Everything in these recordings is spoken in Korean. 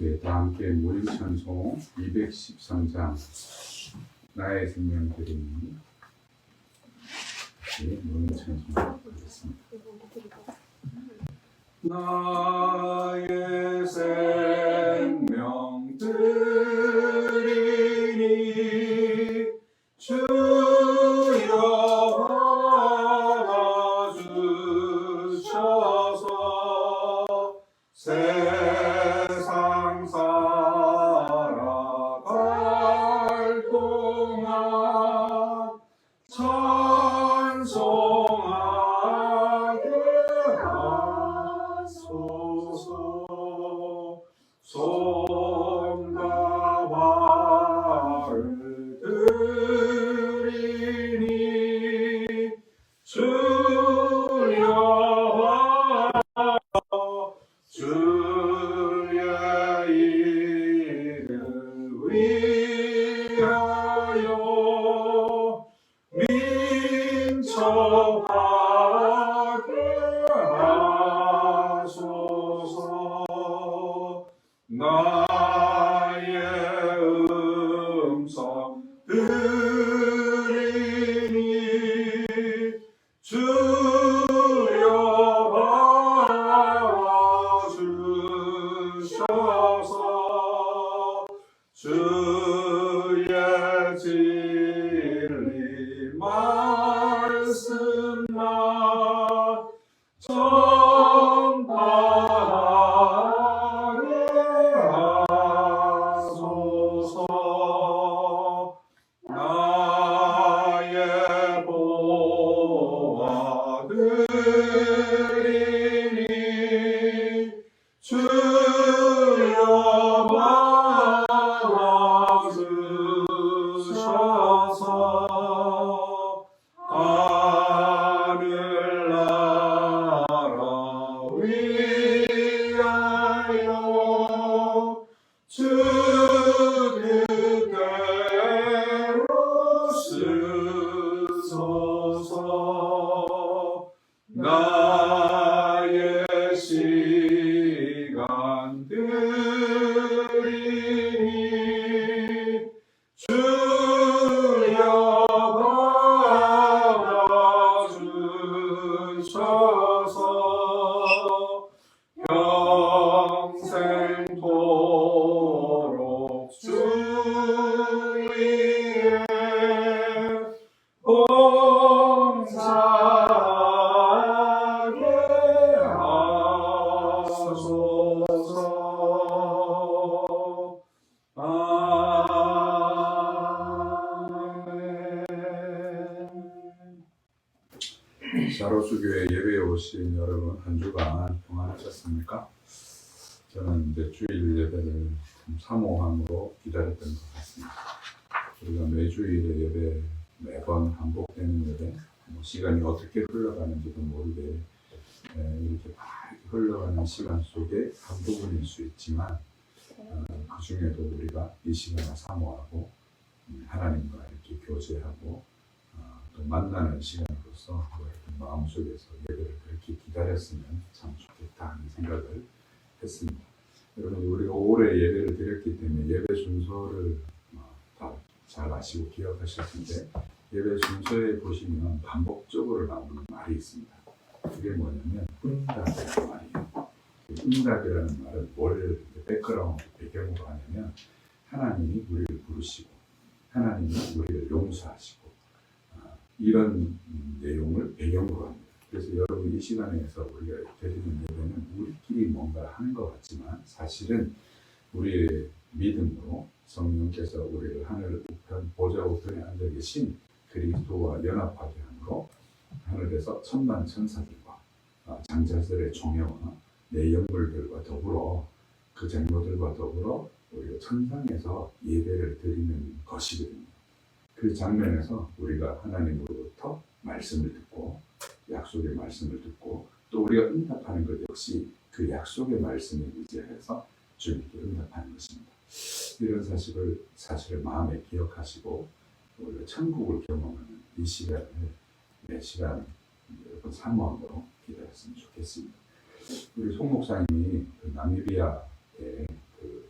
네, 다 함께 모임 찬송 213장 나의 생명 드리니 모임 찬송하겠습니다. 나의 생명 드리니 주여 받아주셔서 세상 살아갈 동안 찬송하게 하소서. 손과 발을 드리니 주여 주의 이름 위하여 민첩하게 하소서. 나의 음성 들으니 주여 받아주셔서 주의 진리 말씀만 전파하게 하소서. 나의 보화 드리니 주여 받아주셔서 하늘나라 위하여 주 뜻대로 쓰소서. 나의 시간 드리니 주여 받아주셔서 평생토록 주 위에 봉사하게 하소서. 아멘. 사로수교회 예배에 오신 여러분, 한 주간 평안하셨습니까? 저는 이제 주일 예배를 사모함으로 기다렸던 것 같습니다. 우리가 매주일의 예배, 매번 반복되는 예배, 시간이 어떻게 흘러가는지도 모르게 이렇게 막 흘러가는 시간 속에 한 부분일 수 있지만 그 중에도 우리가 이 시간을 사모하고 하나님과 이렇게 교제하고 또 만나는 시간으로서 마음속에서 예배를 그렇게 기다렸으면 참 좋겠다 하는 생각을 했습니다. 여러분, 우리가 오래 예배를 드렸기 때문에 예배 순서를 다 잘 아시고 기억하실 텐데, 예배 순서에 보시면 반복적으로 나오는 말이 있습니다. 그게 뭐냐면 응답이라는 말이에요. 응답이라는 말은 뭘 백그라운드 배경으로 하냐면 하나님이 우리를 부르시고 하나님이 우리를 용서하시고 이런 내용을 배경으로 합니다. 그래서 여러분, 이 시간에서 우리가 드리는 예배는 우리끼리 뭔가 하는 것 같지만 사실은 우리의 믿음으로 성령께서 우리를 하늘 우편 보좌 우편에 앉아 계신 그리스도와 연합하게 함으로 하늘에서 천만 천사들과 장자들의 종회와 내 영물들과 더불어 그 장로들과 더불어 우리가 천상에서 예배를 드리는 것이거든요. 그 장면에서 우리가 하나님으로부터 말씀을 듣고 약속의 말씀을 듣고 또 우리가 응답하는 것 역시 그 약속의 말씀에 의지해서 주님께 응답하는 것입니다. 이런 사실을 마음에 기억하시고 우리가 천국을 경험하는 이 시간을 매 시간 여러분 사모함으로 기다렸으면 좋겠습니다. 우리 송 목사님이 그 나미비아에 그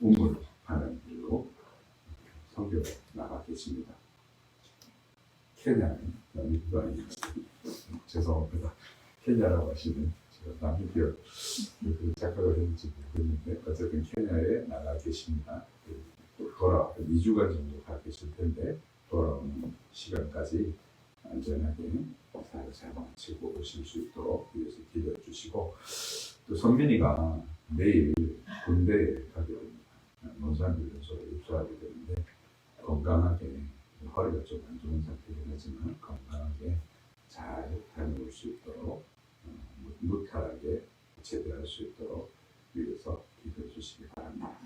우물하는 일로 선교 나가 계십니다. 케냐는 나미비아 아니고 죄송합니다. 케냐라고 하시는 제가 나미비아 착각을 했는지 모르겠는데 어쨌든 케냐에 나가 계십니다. 돌아 2주간 정도 가 계실 텐데 돌아오는 시간까지 안전하게 사역을 잘 마치고 오실 수 있도록 위해서 기도해 주시고, 또 선민이가 내일 군대에 가게 됩니다. 논산훈련소에 입소하게 되는데 건강하게, 허리가 좀 안 좋은 상태긴 하지만 건강하게 잘 다녀올 수 있도록 무탈하게 제대할 수 있도록 위해서 기도해 주시기 바랍니다.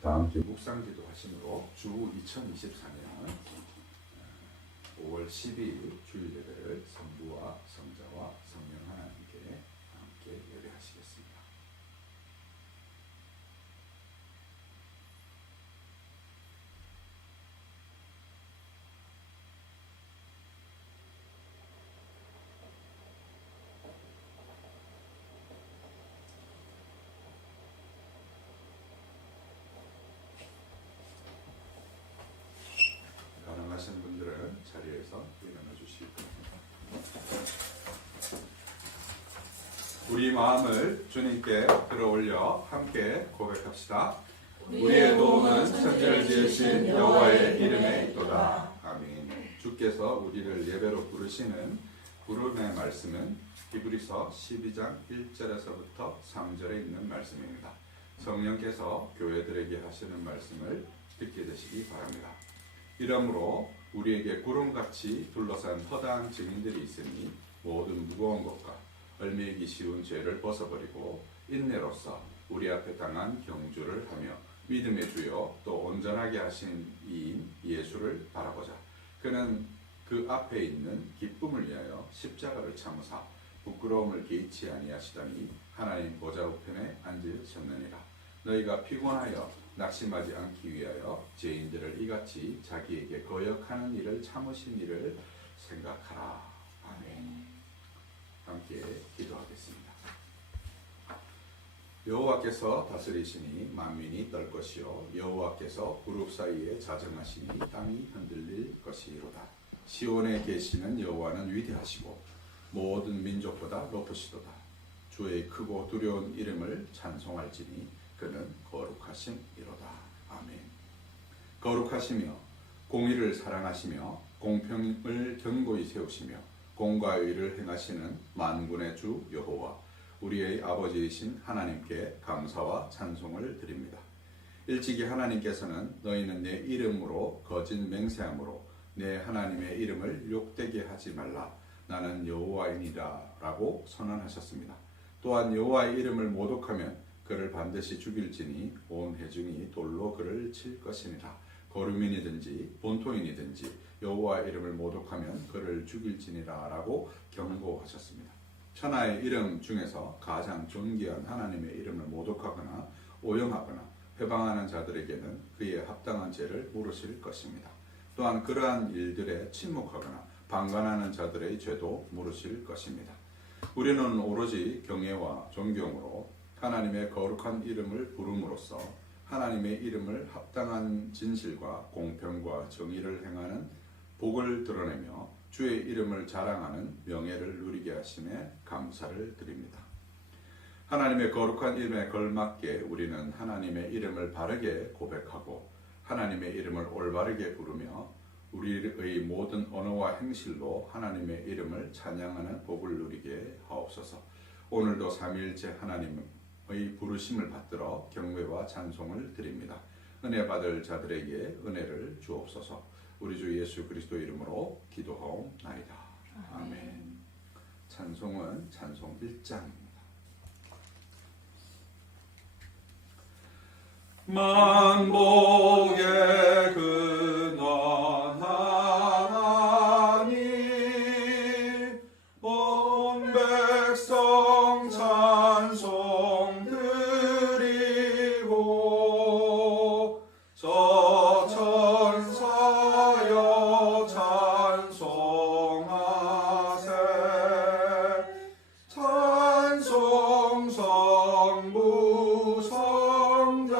다음 주 묵상기도 하심으로 주 2024년 5월 12일 주일 예배를 성부와 성자와 성령 하나님께 함께 예배하시겠습니다. 가능하신 분들은 자리에서 일어나 주시기 바랍니다. 우리 마음을 주님께 들어올려 함께 고백합시다. 우리의 도움은 천지를 지으신 여호와의 이름에 있도다. 아멘. 주께서 우리를 예배로 부르시는 부름의 말씀은 히브리서 12장 1절에서부터 3절에 있는 말씀입니다. 성령께서 교회들에게 하시는 말씀을 듣게 되시기 바랍니다. 이러므로 우리에게 구름같이 둘러싼 허다한 증인들이 있으니 모든 무거운 것과 얽매이기 쉬운 죄를 벗어버리고 인내로써 우리 앞에 당한 경주를 하며 믿음의 주요 또 온전하게 하신 이인 예수를 바라보자. 그는 그 앞에 있는 기쁨을 위하여 십자가를 참으사 부끄러움을 개의치 아니하시더니 하나님 보좌 우편에 앉으셨느니라. 너희가 피곤하여 낙심하지 않기 위하여 죄인들을 이같이 자기에게 거역하는 일을 참으신 일을 생각하라. 아멘. 함께 기도하겠습니다. 여호와께서 다스리시니 만민이 떨 것이요 여호와께서 그룹 사이에 자정하시니 땅이 흔들릴 것이로다. 시온에 계시는 여호와는 위대하시고 모든 민족보다 높으시도다. 주의 크고 두려운 이름을 찬송할지니 그는 거룩하심이로다. 아멘. 거룩하시며 공의를 사랑하시며 공평을 견고히 세우시며 공과 의를 행하시는 만군의 주 여호와 우리의 아버지이신 하나님께 감사와 찬송을 드립니다. 일찍이 하나님께서는 너희는 내 이름으로 거짓 맹세함으로 내 하나님의 이름을 욕되게 하지 말라. 나는 여호와이니라 라고 선언하셨습니다. 또한 여호와의 이름을 모독하면 그를 반드시 죽일지니 온 회중이 돌로 그를 칠 것이니라. 거류민이든지 본토인이든지 여호와의 이름을 모독하면 그를 죽일지니라 라고 경고하셨습니다. 천하의 이름 중에서 가장 존귀한 하나님의 이름을 모독하거나 오용하거나 회방하는 자들에게는 그에 합당한 죄를 물으실 것입니다. 또한 그러한 일들에 침묵하거나 방관하는 자들의 죄도 물으실 것입니다. 우리는 오로지 경외와 존경으로 하나님의 거룩한 이름을 부름으로써 하나님의 이름을 합당한 진실과 공평과 정의를 행하는 복을 드러내며 주의 이름을 자랑하는 명예를 누리게 하심에 감사를 드립니다. 하나님의 거룩한 이름에 걸맞게 우리는 하나님의 이름을 바르게 고백하고 하나님의 이름을 올바르게 부르며 우리의 모든 언어와 행실로 하나님의 이름을 찬양하는 복을 누리게 하옵소서. 오늘도 삼위일체 하나님의 부르심을 받들어 경배와 찬송을 드립니다. 은혜 받을 자들에게 은혜를 주옵소서. 우리 주 예수 그리스도 이름으로 기도하옵나이다. 아멘. 찬송은 찬송 1장입니다. 만복의 근원 하나님 온 백성 찬송 드리고 저 천사여 찬송하세 찬송 성부 성자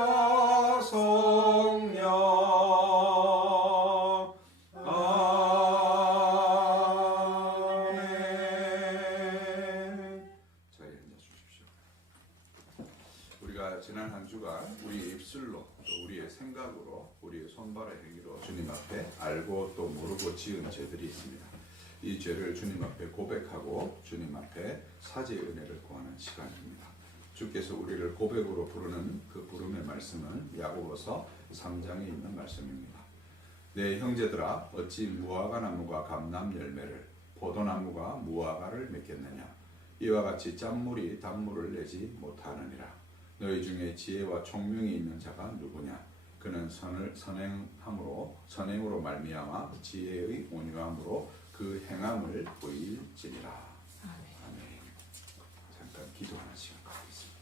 우리가 지난 한 주간 우리의 입술로 또 우리의 생각으로 우리의 손발의 행위로 주님 앞에 알고 또 모르고 지은 죄들이 있습니다. 이 죄를 주님 앞에 고백하고 주님 앞에 사죄의 은혜를 구하는 시간입니다. 주께서 우리를 고백으로 부르는 그 부름의 말씀은 야고보서 3장에 있는 말씀입니다. 내 형제들아 어찌 무화과 나무가 감람 열매를 포도나무가 무화과를 맺겠느냐. 이와 같이 짠물이 단물을 내지 못하느니라. 너희 중에 지혜와 총명이 있는 자가 누구냐. 그는 선행으로 말미암아 지혜의 온유함으로 그 행함을 보일지니라. 아멘. 잠깐 기도하는 시간 갖겠습니다.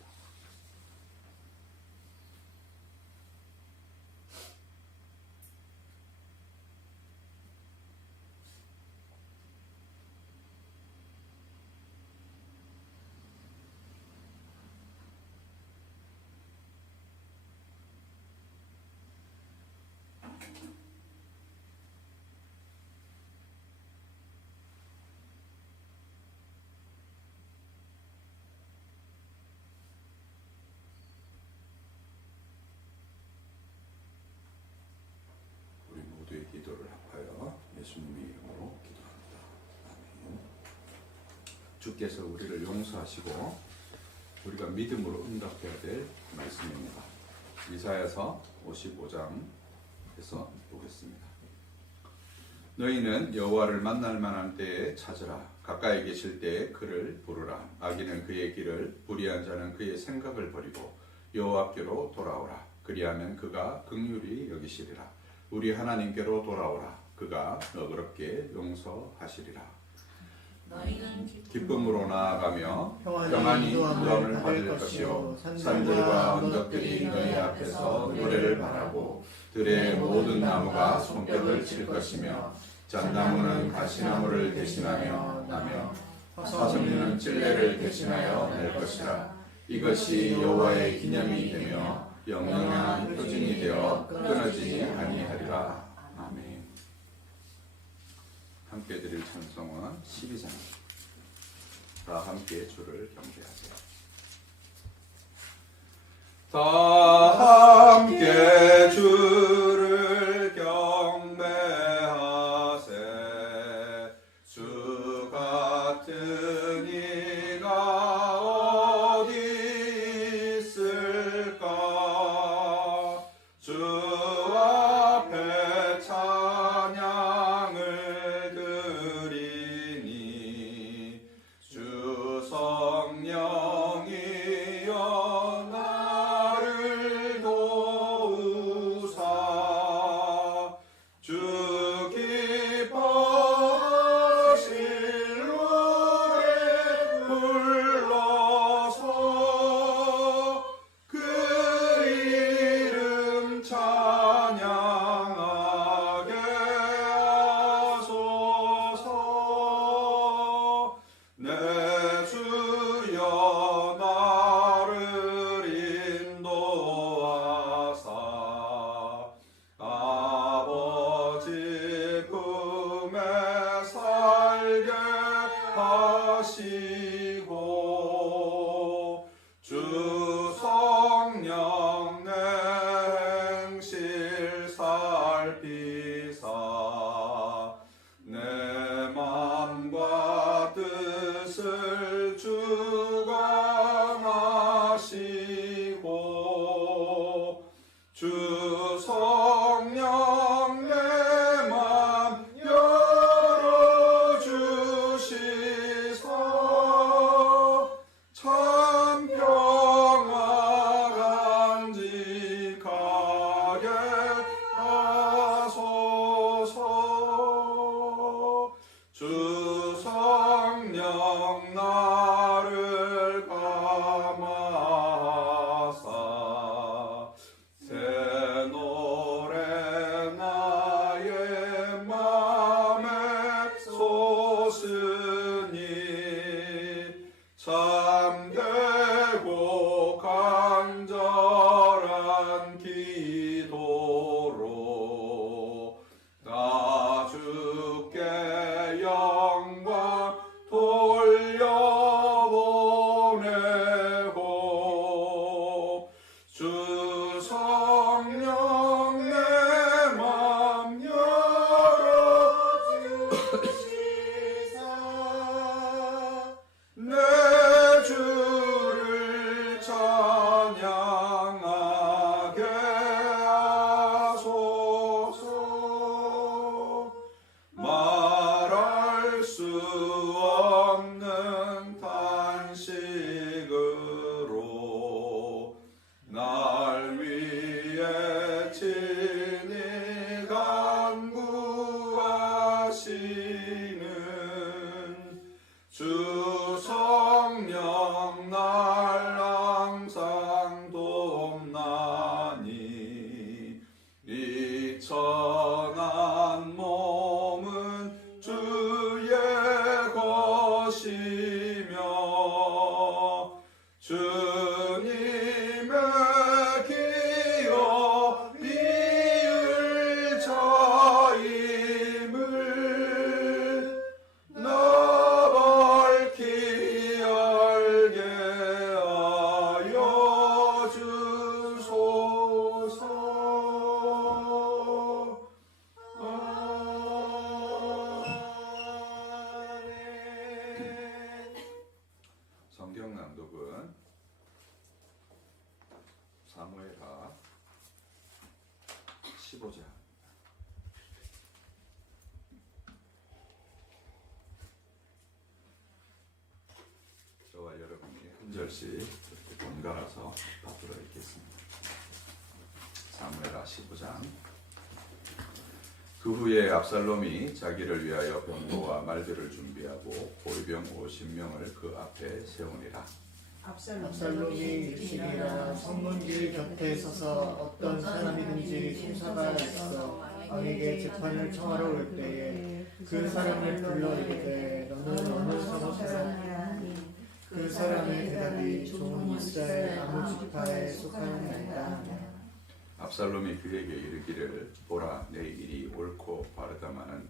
모두의 기도를 합하여 예수님의 이름으로 기도합니다. 아멘. 주께서 우리를 용서하시고 우리가 믿음으로 응답해야 될 말씀입니다. 이사야서 55장에서 보겠습니다. 너희는 여호와를 만날 만한 때에 찾으라. 가까이 계실 때에 그를 부르라. 악인은 그의 길을, 불의한 자는 그의 생각을 버리고 여호와께로 돌아오라. 그리하면 그가 긍휼히 여기시리라. 우리 하나님께로 돌아오라. 그가 너그럽게 용서하시리라. 기쁨으로 나아가며 평안히 인도함을 받을 것이요 산들과 언덕들이 너희 앞에서 노래를 바라고 들의 모든 나무가 손뼉을 칠 것이며 잣나무는 가시나무를 대신하며 나며 사슴이는 찔레를 대신하여 낼 것이라. 이것이 여호와의 기념이 되며 영영한 표징이 되어 끊어지지 아니하리라. 아멘. 함께 드릴 찬송은 12장. 다 함께 주를 경배하세요. 다 함께 주를 경배하세. 주 같은 이가 어디 있을까. 주 앞에 찬양을 드리니 주 성령이여 나를 선양하게 하소서. 말할 수 없는 탄식으로 날 위해 친히 간구하시는 주 성령 날 항상 돕나니 이 천한 몸은 주의 것이며 주님의 기어 이을 자임을 나 밝히 알게 하여 주소서. 아멘. 성경 낭독은 사무엘하 15장. 저와 여러분이 한 절씩 이렇게 번갈아서 받들어 읽겠습니다. 사무엘하 15장. 그 후에 압살롬이 자기를 위하여 병거와 말들을 준비하고 보리병 50명을 그 앞에 세우니라. 압살롬이 일식이라 성문길 곁에 서서 어떤 사람이든지 송사가 있어 왕에게 재판을 청하러 올 때에 그 사람을 불러 이르되 너는 어느 성읍 사람이라. 그 사람의 대답이 좋은 이스라엘 아무 지파에 속하느니라. 압살롬이 그에게 이르기를 보라 내 일이 옳고 바르다마는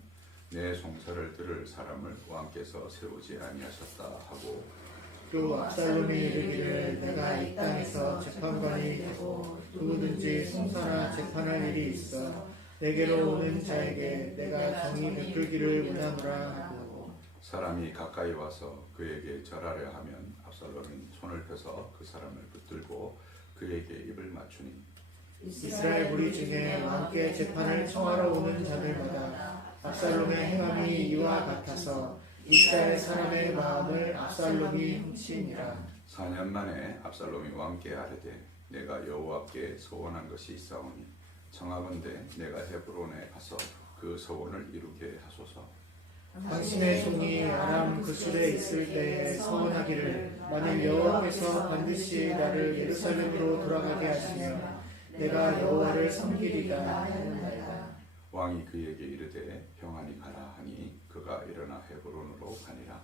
내 송사를 들을 사람을 왕께서 세우지 아니하셨다 하고 또 압살롬이 이르기를 내가 이 땅에서 재판관이 되고 누구든지 송사나 재판할 일이 있어 내게로 오는 자에게 내가 정의 베풀기를 원하노라 하고 사람이 가까이 와서 그에게 절하려 하면 압살롬이 손을 펴서 그 사람을 붙들고 그에게 입을 맞추니 이스라엘 무리 중에 왕께 재판을 청하러 오는 자들마다 압살롬의 행함이 이와 같아서 이스라엘 사람의 마음을 압살롬이 훔치니라. 4년 만에 압살롬이 왕께 아뢰되 내가 여호와께 소원한 것이 있사오니 청하건대 내가 헤브론에 가서 그 소원을 이루게 하소서. 당신의 종이 아람 그술에 있을 때에 서원하기를 만일 여호와께서 반드시 나를 예루살렘으로 돌아가게 하시며 내가 여호와를 섬기리라 하였나이다. 왕이 그에게 이르되 평안히 가라 하니 그가 일어나 헤브론으로 가니라.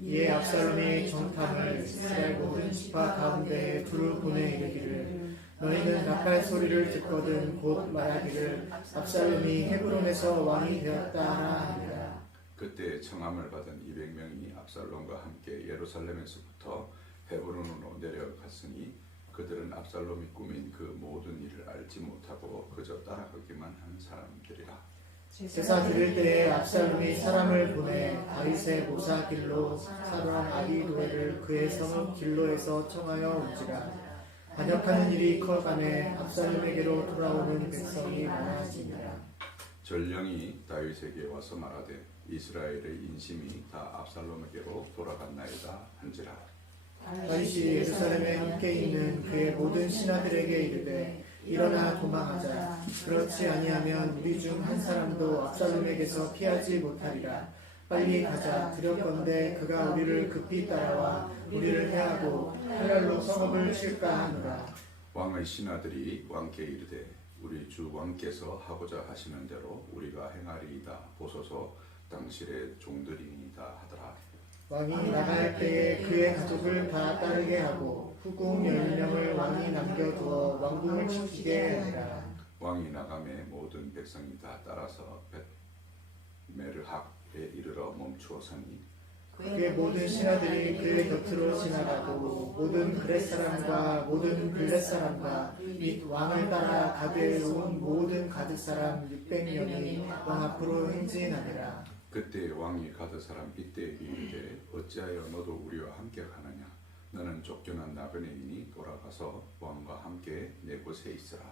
이에 압살롬이 정탐을 이스라엘 모든 지파 가운데에 둘을 보내 이르기를 너희는 나팔 소리를 듣거든 곧 말하기를 압살롬이 헤브론에서 왕이 되었다 하니라. 그때 청함을 받은 200명이 압살롬과 함께 예루살렘에서부터 헤브론으로 내려갔으니 그들은 압살롬이 꾸민 그 모든 일을 알지 못하고 그저 따라가기만 한 사람들이라. 제사 드릴 때에 압살롬이 사람을 보내 다윗의 모사 길로 사람 아비도엘을 그의 성읍 길로에서 청하여 온지라. 반역하는 일이 커가네 압살롬에게로 돌아오는 백성이 많아지니라. 전령이 다윗에게 와서 말하되 이스라엘의 인심이 다 압살롬에게로 돌아갔나이다 한지라. 다윗이 예루살렘에 함께 있는 그의 모든 신하들에게 이르되 일어나 도망하자. 그렇지 아니하면 우리 중 한 사람도 압살롬에게서 피하지 못하리라. 빨리 가자. 두렵건대 그가 우리를 급히 따라와 우리를 해하고 칼날로 성읍을 칠까 하노라. 왕의 신하들이 왕께 이르되 우리 주 왕께서 하고자 하시는 대로 우리가 행하리이다 보소서. 당신의 종들이니이다 하더라. 왕이 나갈 때에 그의 가족을 다 따르게 하고 후궁 10명을 왕이 남겨두어 왕궁을 지키게 하니라. 왕이 나감에 모든 백성이 다 따라서 벳메르학에 이르러 멈추어 서니 그의 모든 신하들이 그의 곁으로 지나가고 모든 그렛 사람과 모든 블렛 사람과 및 왕을 따라 가드에 온 모든 가드 사람 600명이 왕 앞으로 행진하니라. 그때 왕이 가드 사람 이때에게 이르되 어찌하여 너도 우리와 함께 가느냐. 너는 쫓겨난 나그네이니 돌아가서 왕 함께 내 곳에 있으라.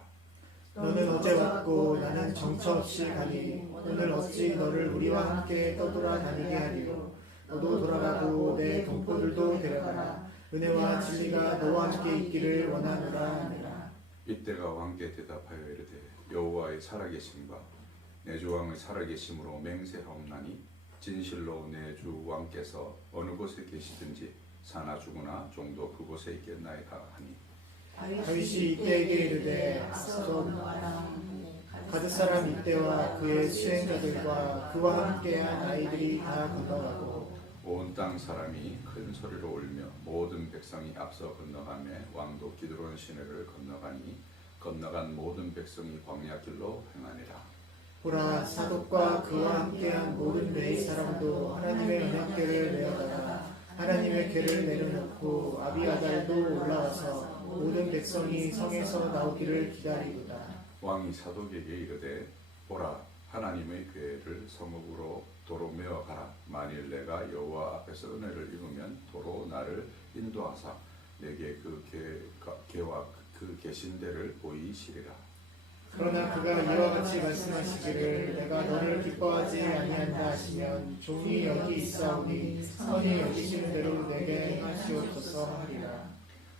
너는 어제 왔고 나는 정처 없이 가니 오늘 어찌 너를 우리와 함께 떠돌아 다니게 하리요. 너도 돌아가고 내 동포들도 데려가라. 은혜와 진리가 너와 함께 있기를 원하노라 하니라. 이때가 왕께 대답하여 이르되 여호와의 살아계심과 내 주 왕의 살아계심으로 맹세하옵나니 진실로 내 주 왕께서 어느 곳에 계시든지 사나 죽으나 종도 그곳에 있겠나이다 하니 다윗이 이때에게 이르되 앞서 가드 사람 이때와 그의 수행자들과 그와 함께한 아이들이 다 건너가고 온 땅 사람이 큰 소리로 울며 모든 백성이 앞서 건너가며 왕도 기드론 시내를 건너가니 건너간 모든 백성이 광야 길로 행하니라. 보라 사독과 그와 함께한 모든 레위 사람도 하나님의 언약궤를 내어다가 하나님의 궤를 내려놓고 아비아달도 올라와서 모든 백성이 성에서 나오기를 기다리도다. 왕이 사독에게 이르되 보라 하나님의 궤를 성읍으로 도로 메어 가라. 만일 내가 여호와 앞에서 은혜를 입으면 도로 나를 인도하사 내게 그 궤와 그 계신 데를 보이시리라. 그러나 그가 이와 같이 말씀하시기를 내가 너를 기뻐하지 아니한다 하시면 종이 여기 있사오니 선이 여기시는 대로 내게 행하시옵소서 하리라.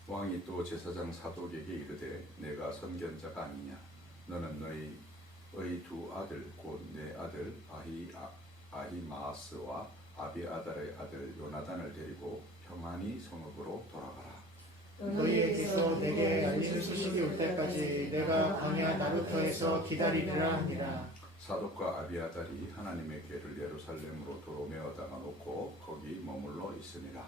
왕이 또 제사장 사독에게 이르되 내가 선견자가 아니냐. 너는 너의 두 아들 곧 내 아들 아히마아스와 아비아달의 아들 요나단을 데리고 평안히 성읍으로 돌아가라. 너희에게서 내게 알리는 소식이 올 때까지 내가 광야 나루터에서 기다리리라 합니다. 사독과 아비아달이 하나님의 궤를 예루살렘으로 도로 메어다가 놓고 거기 머물러 있으니라.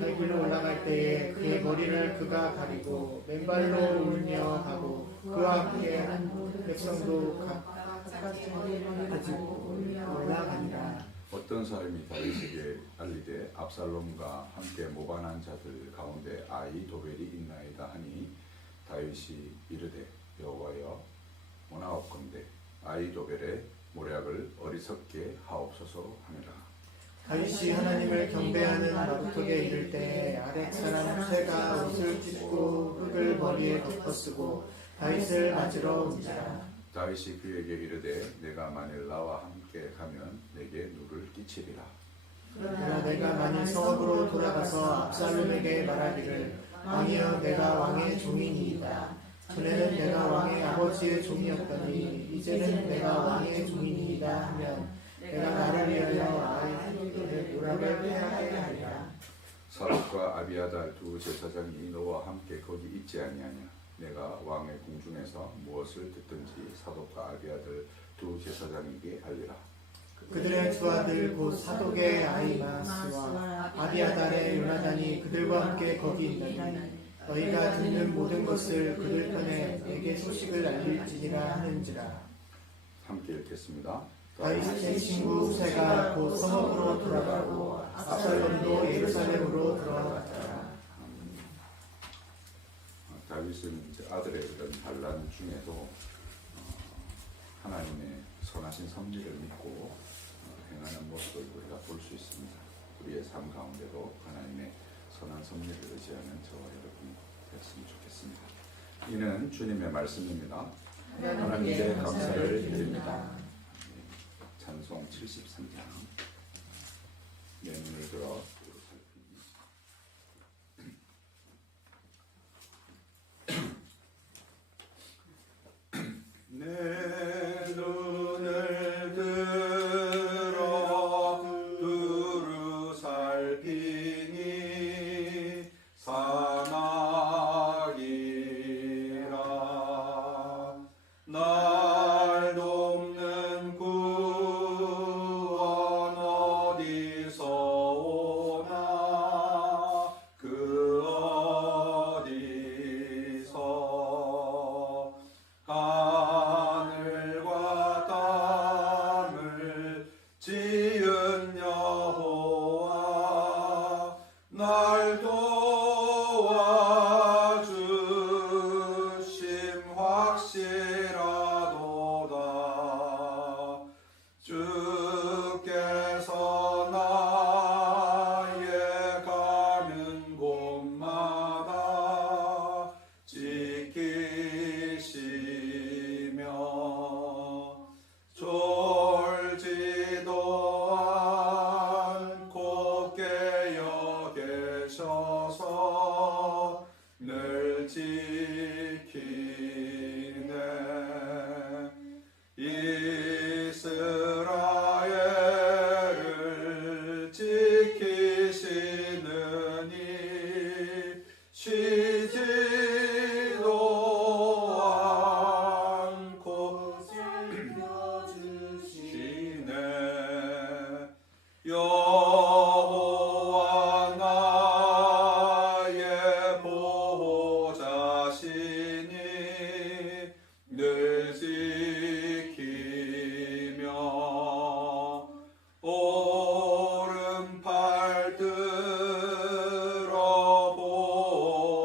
갈길로 올라갈 때에 그의 머리를 그가 가리고 맨발로 울며 가고 그와 함께 한 백성도 가지고 올라가니라. 어떤 사람이 다윗에게 알리되 압살롬과 함께 모반한 자들 가운데 아히도벨이 있나이다 하니 다윗이 이르되 여호와여 원하옵건대 아히도벨의 모략을 어리석게 하옵소서 하니라. 다윗이 하나님을 경배하는 나루터에 이를 때 아렉 사람 후세가 옷을 찢고 흙을 머리에 덮어쓰고 다윗을 맞으러 온지라. 다윗이 그에게 이르되 내가 만일 나와 함께 가면 내게 누를 끼치리라. 그러나 내가 만일 성읍으로 돌아가서 압살롬에게 말하기를 왕이여 내가 왕의 종이니이다. 전에는 내가 왕의 아버지의 종이었더니 이제는 내가 왕의 종이니이다 하면 내가 나를 위하여 아이들의 모략을 패하게 하리라. 사독과 아비아달 두 제사장이 너와 함께 거기 있지 아니하냐. 내가 왕의 궁중에서 무엇을 듣든지 사독과 아비아달 두 제사장에게 알리라. 그들의 두 아들 곧 사독의 아히마스와 아비아달의 요나단이 그들과 함께 거기 있느니 너희가 듣는 모든 것을 그들 편에 내게 소식을 알릴지니라 하는지라. 함께 읽겠습니다. 다윗의 친구 후세가 곧 성읍으로 돌아가고 압살롬도 예루살렘으로 돌아갔더라. 다윗은 이제 아들의 그런 반란 중에도 하나님의 선하신 섭리를 믿고 행하는 모습을 우리가 볼 수 있습니다. 우리의 삶 가운데도 하나님의 선한 섭리를 의지하는 저와 여러분이 되었으면 좋겠습니다. 이는 주님의 말씀입니다. 하나님께 감사를 드립니다. 찬송 73장 내 눈을 들어 내 눈을 들어 두루 살피니 사막이라 날 돕는 구원 어디서 지키네. 이스라엘을 지키시는 이 쉬지도 않고 지켜주시네. 여호와 나의 보호자시니 늘 지키며 오른팔 들어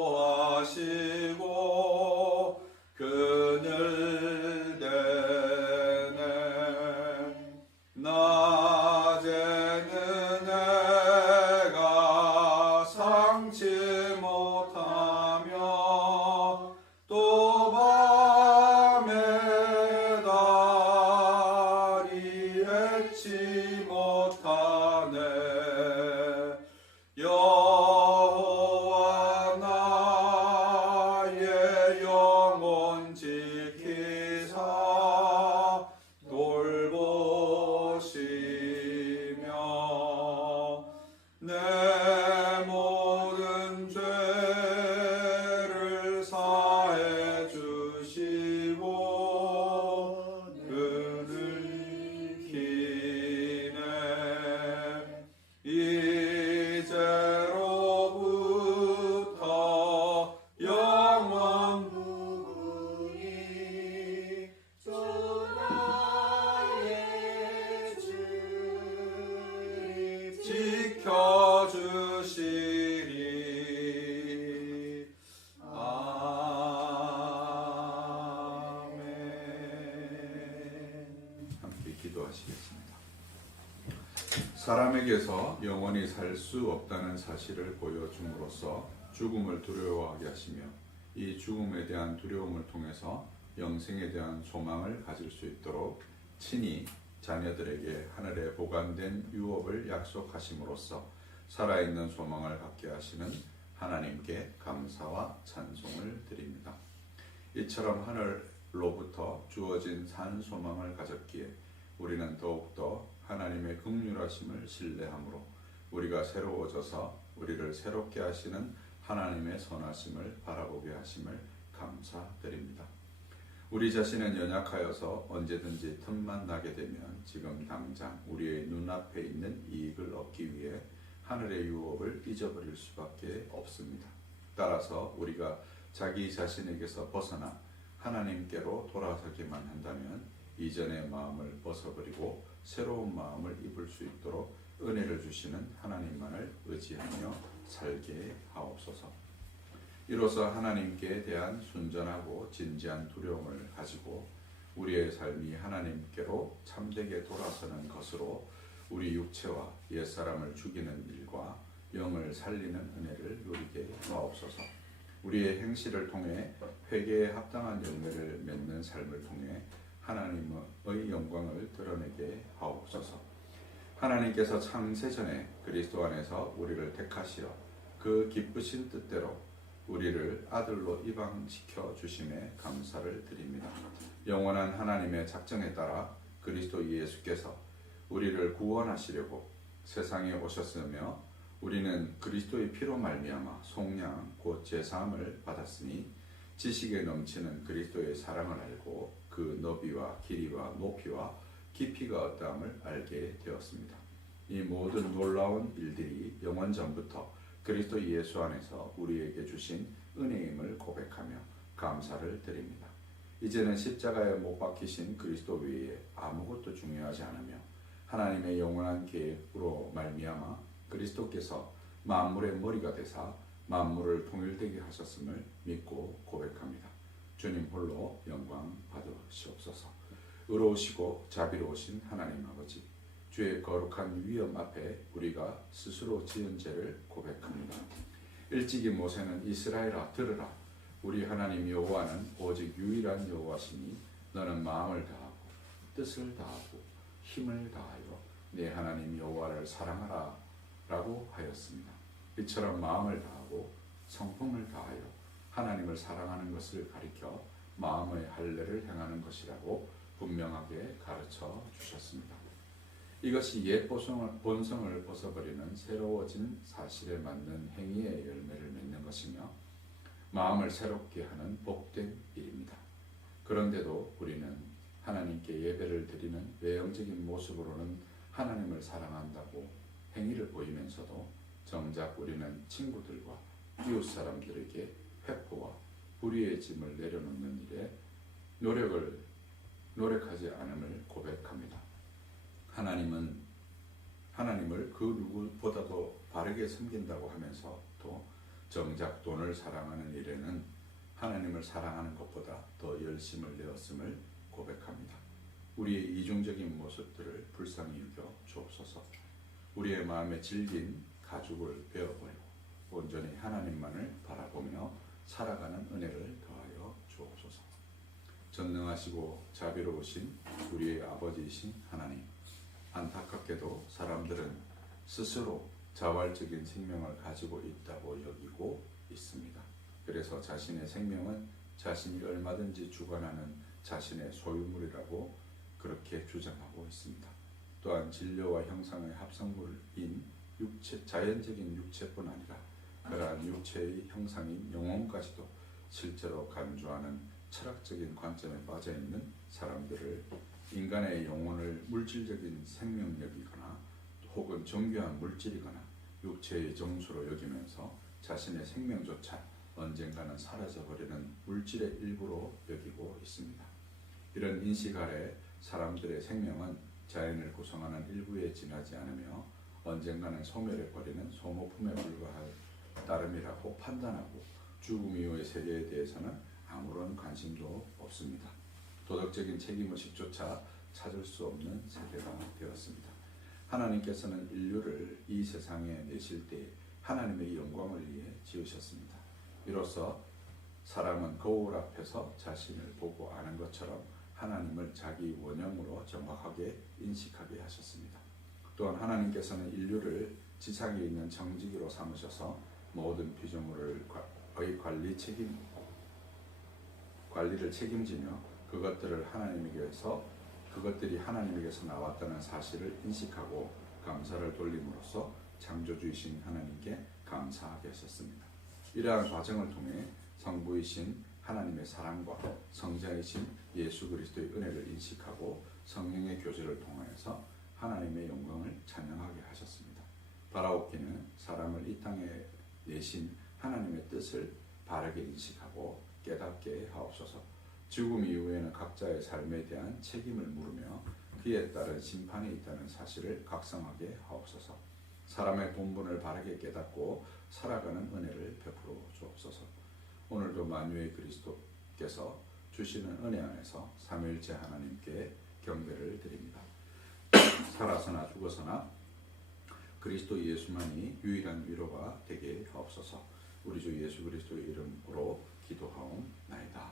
보호하시고 그늘 대네. 낮에는 내가 상치 못하며 또 밤에 달이 애치 못하네. 여호와 나의 영혼 지키사 돌보시며 내 모든 죄를 사해 주시고 그늘 기네. 이제로부터 영원 무궁히 주 나의 주님 지켜주시리. 아멘. 함께 기도하시겠습니다. 사람에게서 영원히 살 수 없다는 사실을 보여줌으로써 죽음을 두려워하게 하시며 이 죽음에 대한 두려움을 통해서 영생에 대한 소망을 가질 수 있도록 친히 자녀들에게 하늘에 보관된 유업을 약속하심으로써 살아있는 소망을 갖게 하시는 하나님께 감사와 찬송을 드립니다. 이처럼 하늘로부터 주어진 산 소망을 가졌기에 우리는 더욱더 하나님의 긍휼하심을 신뢰함으로 우리가 새로워져서 우리를 새롭게 하시는 하나님의 선하심을 바라보게 하심을 감사드립니다. 우리 자신은 연약하여서 언제든지 틈만 나게 되면 지금 당장 우리의 눈앞에 있는 이익을 얻기 위해 하늘의 유업을 잊어버릴 수밖에 없습니다. 따라서 우리가 자기 자신에게서 벗어나 하나님께로 돌아서기만 한다면 이전의 마음을 벗어버리고 새로운 마음을 입을 수 있도록 은혜를 주시는 하나님만을 의지하며 살게 하옵소서. 이로써 하나님께 대한 순전하고 진지한 두려움을 가지고 우리의 삶이 하나님께로 참되게 돌아서는 것으로 우리 육체와 옛사람을 죽이는 일과 영을 살리는 은혜를 누리게 하옵소서. 우리의 행실을 통해 회개에 합당한 열매를 맺는 삶을 통해 하나님의 영광을 드러내게 하옵소서. 하나님께서 창세전에 그리스도 안에서 우리를 택하시어 그 기쁘신 뜻대로 우리를 아들로 입양시켜 주심에 감사를 드립니다. 영원한 하나님의 작정에 따라 그리스도 예수께서 우리를 구원하시려고 세상에 오셨으며 우리는 그리스도의 피로 말미암아 속량 곧 제사함을 받았으니 지식에 넘치는 그리스도의 사랑을 알고 그 너비와 길이와 높이와 깊이가 어떠함을 알게 되었습니다. 이 모든 놀라운 일들이 영원 전부터 그리스도 예수 안에서 우리에게 주신 은혜임을 고백하며 감사를 드립니다. 이제는 십자가에 못 박히신 그리스도 외에 아무것도 중요하지 않으며 하나님의 영원한 계획으로 말미암아 그리스도께서 만물의 머리가 되사 만물을 통일되게 하셨음을 믿고 고백합니다. 주님 홀로 영광 받으시옵소서. 의로우시고 자비로우신 하나님 아버지, 주의 거룩한 위엄 앞에 우리가 스스로 지은 죄를 고백합니다. 일찍이 모세는 이스라엘아 들으라, 우리 하나님 여호와는 오직 유일한 여호와시니 너는 마음을 다하고 뜻을 다하고 힘을 다하여 내 하나님 여호와를 사랑하라 라고 하였습니다. 이처럼 마음을 다하고 성품을 다하여 하나님을 사랑하는 것을 가리켜 마음의 할례를 행하는 것이라고 분명하게 가르쳐 주셨습니다. 이것이 옛 본성을 벗어버리는 새로워진 사실에 맞는 행위의 열매를 맺는 것이며 마음을 새롭게 하는 복된 일입니다. 그런데도 우리는 하나님께 예배를 드리는 외형적인 모습으로는 하나님을 사랑한다고 행위를 보이면서도 정작 우리는 친구들과 이웃 사람들에게 회포와 불의의 짐을 내려놓는 일에 노력하지 않음을 고백합니다. 하나님을 그 누구보다도 바르게 섬긴다고 하면서 또 정작 돈을 사랑하는 일에는 하나님을 사랑하는 것보다 더 열심을 내었음을 고백합니다. 우리의 이중적인 모습들을 불쌍히 여겨 주옵소서. 우리의 마음에 질긴 가죽을 베어버리고 온전히 하나님만을 바라보며 살아가는 은혜를 더하여 주옵소서. 전능하시고 자비로우신 우리의 아버지이신 하나님, 안타깝게도 사람들은 스스로 자활적인 생명을 가지고 있다고 여기고 있습니다. 그래서 자신의 생명은 자신이 얼마든지 주관하는 자신의 소유물이라고 그렇게 주장하고 있습니다. 또한 진료와 형상의 합성물인 자연적인 육체뿐 아니라 그러한 육체의 형상인 영혼까지도 실제로 간주하는 철학적인 관점에 빠져있는 사람들을 인간의 영혼을 물질적인 생명력이거나 혹은 정교한 물질이거나 육체의 정수로 여기면서 자신의 생명조차 언젠가는 사라져버리는 물질의 일부로 여기고 있습니다. 이런 인식 아래 사람들의 생명은 자연을 구성하는 일부에 지나지 않으며 언젠가는 소멸해버리는 소모품에 불과할 따름이라고 판단하고 죽음 이후의 세계에 대해서는 아무런 관심도 없습니다. 도덕적인 책임의식조차 찾을 수 없는 세대가 되었습니다. 하나님께서는 인류를 이 세상에 내실 때 하나님의 영광을 위해 지으셨습니다. 이로써 사람은 거울 앞에서 자신을 보고 아는 것처럼 하나님을 자기 원형으로 정확하게 인식하게 하셨습니다. 또한 하나님께서는 인류를 지상에 있는 정직으로 삼으셔서 모든 피조물의 관리를 책임지며 그것들이 하나님에게서 나왔다는 사실을 인식하고 감사를 돌림으로써 창조주이신 하나님께 감사하게 하셨습니다. 이러한 과정을 통해 성부이신 하나님의 사랑과 성자이신 예수 그리스도의 은혜를 인식하고 성령의 교제를 통하여서 하나님의 영광을 찬양하게 하셨습니다. 바라옵기는 사람을 이 땅에 내신 하나님의 뜻을 바르게 인식하고 깨닫게 하옵소서. 죽음 이후에는 각자의 삶에 대한 책임을 물으며 그에 따른 심판이 있다는 사실을 각성하게 하옵소서. 사람의 본분을 바르게 깨닫고 살아가는 은혜를 베풀어 주옵소서. 오늘도 만유의 그리스도께서 주시는 은혜 안에서 삼위일체 하나님께 경배를 드립니다. 살아서나 죽어서나 그리스도 예수만이 유일한 위로가 되게 하옵소서. 우리 주 예수 그리스도의 이름으로 기도하옵나이다.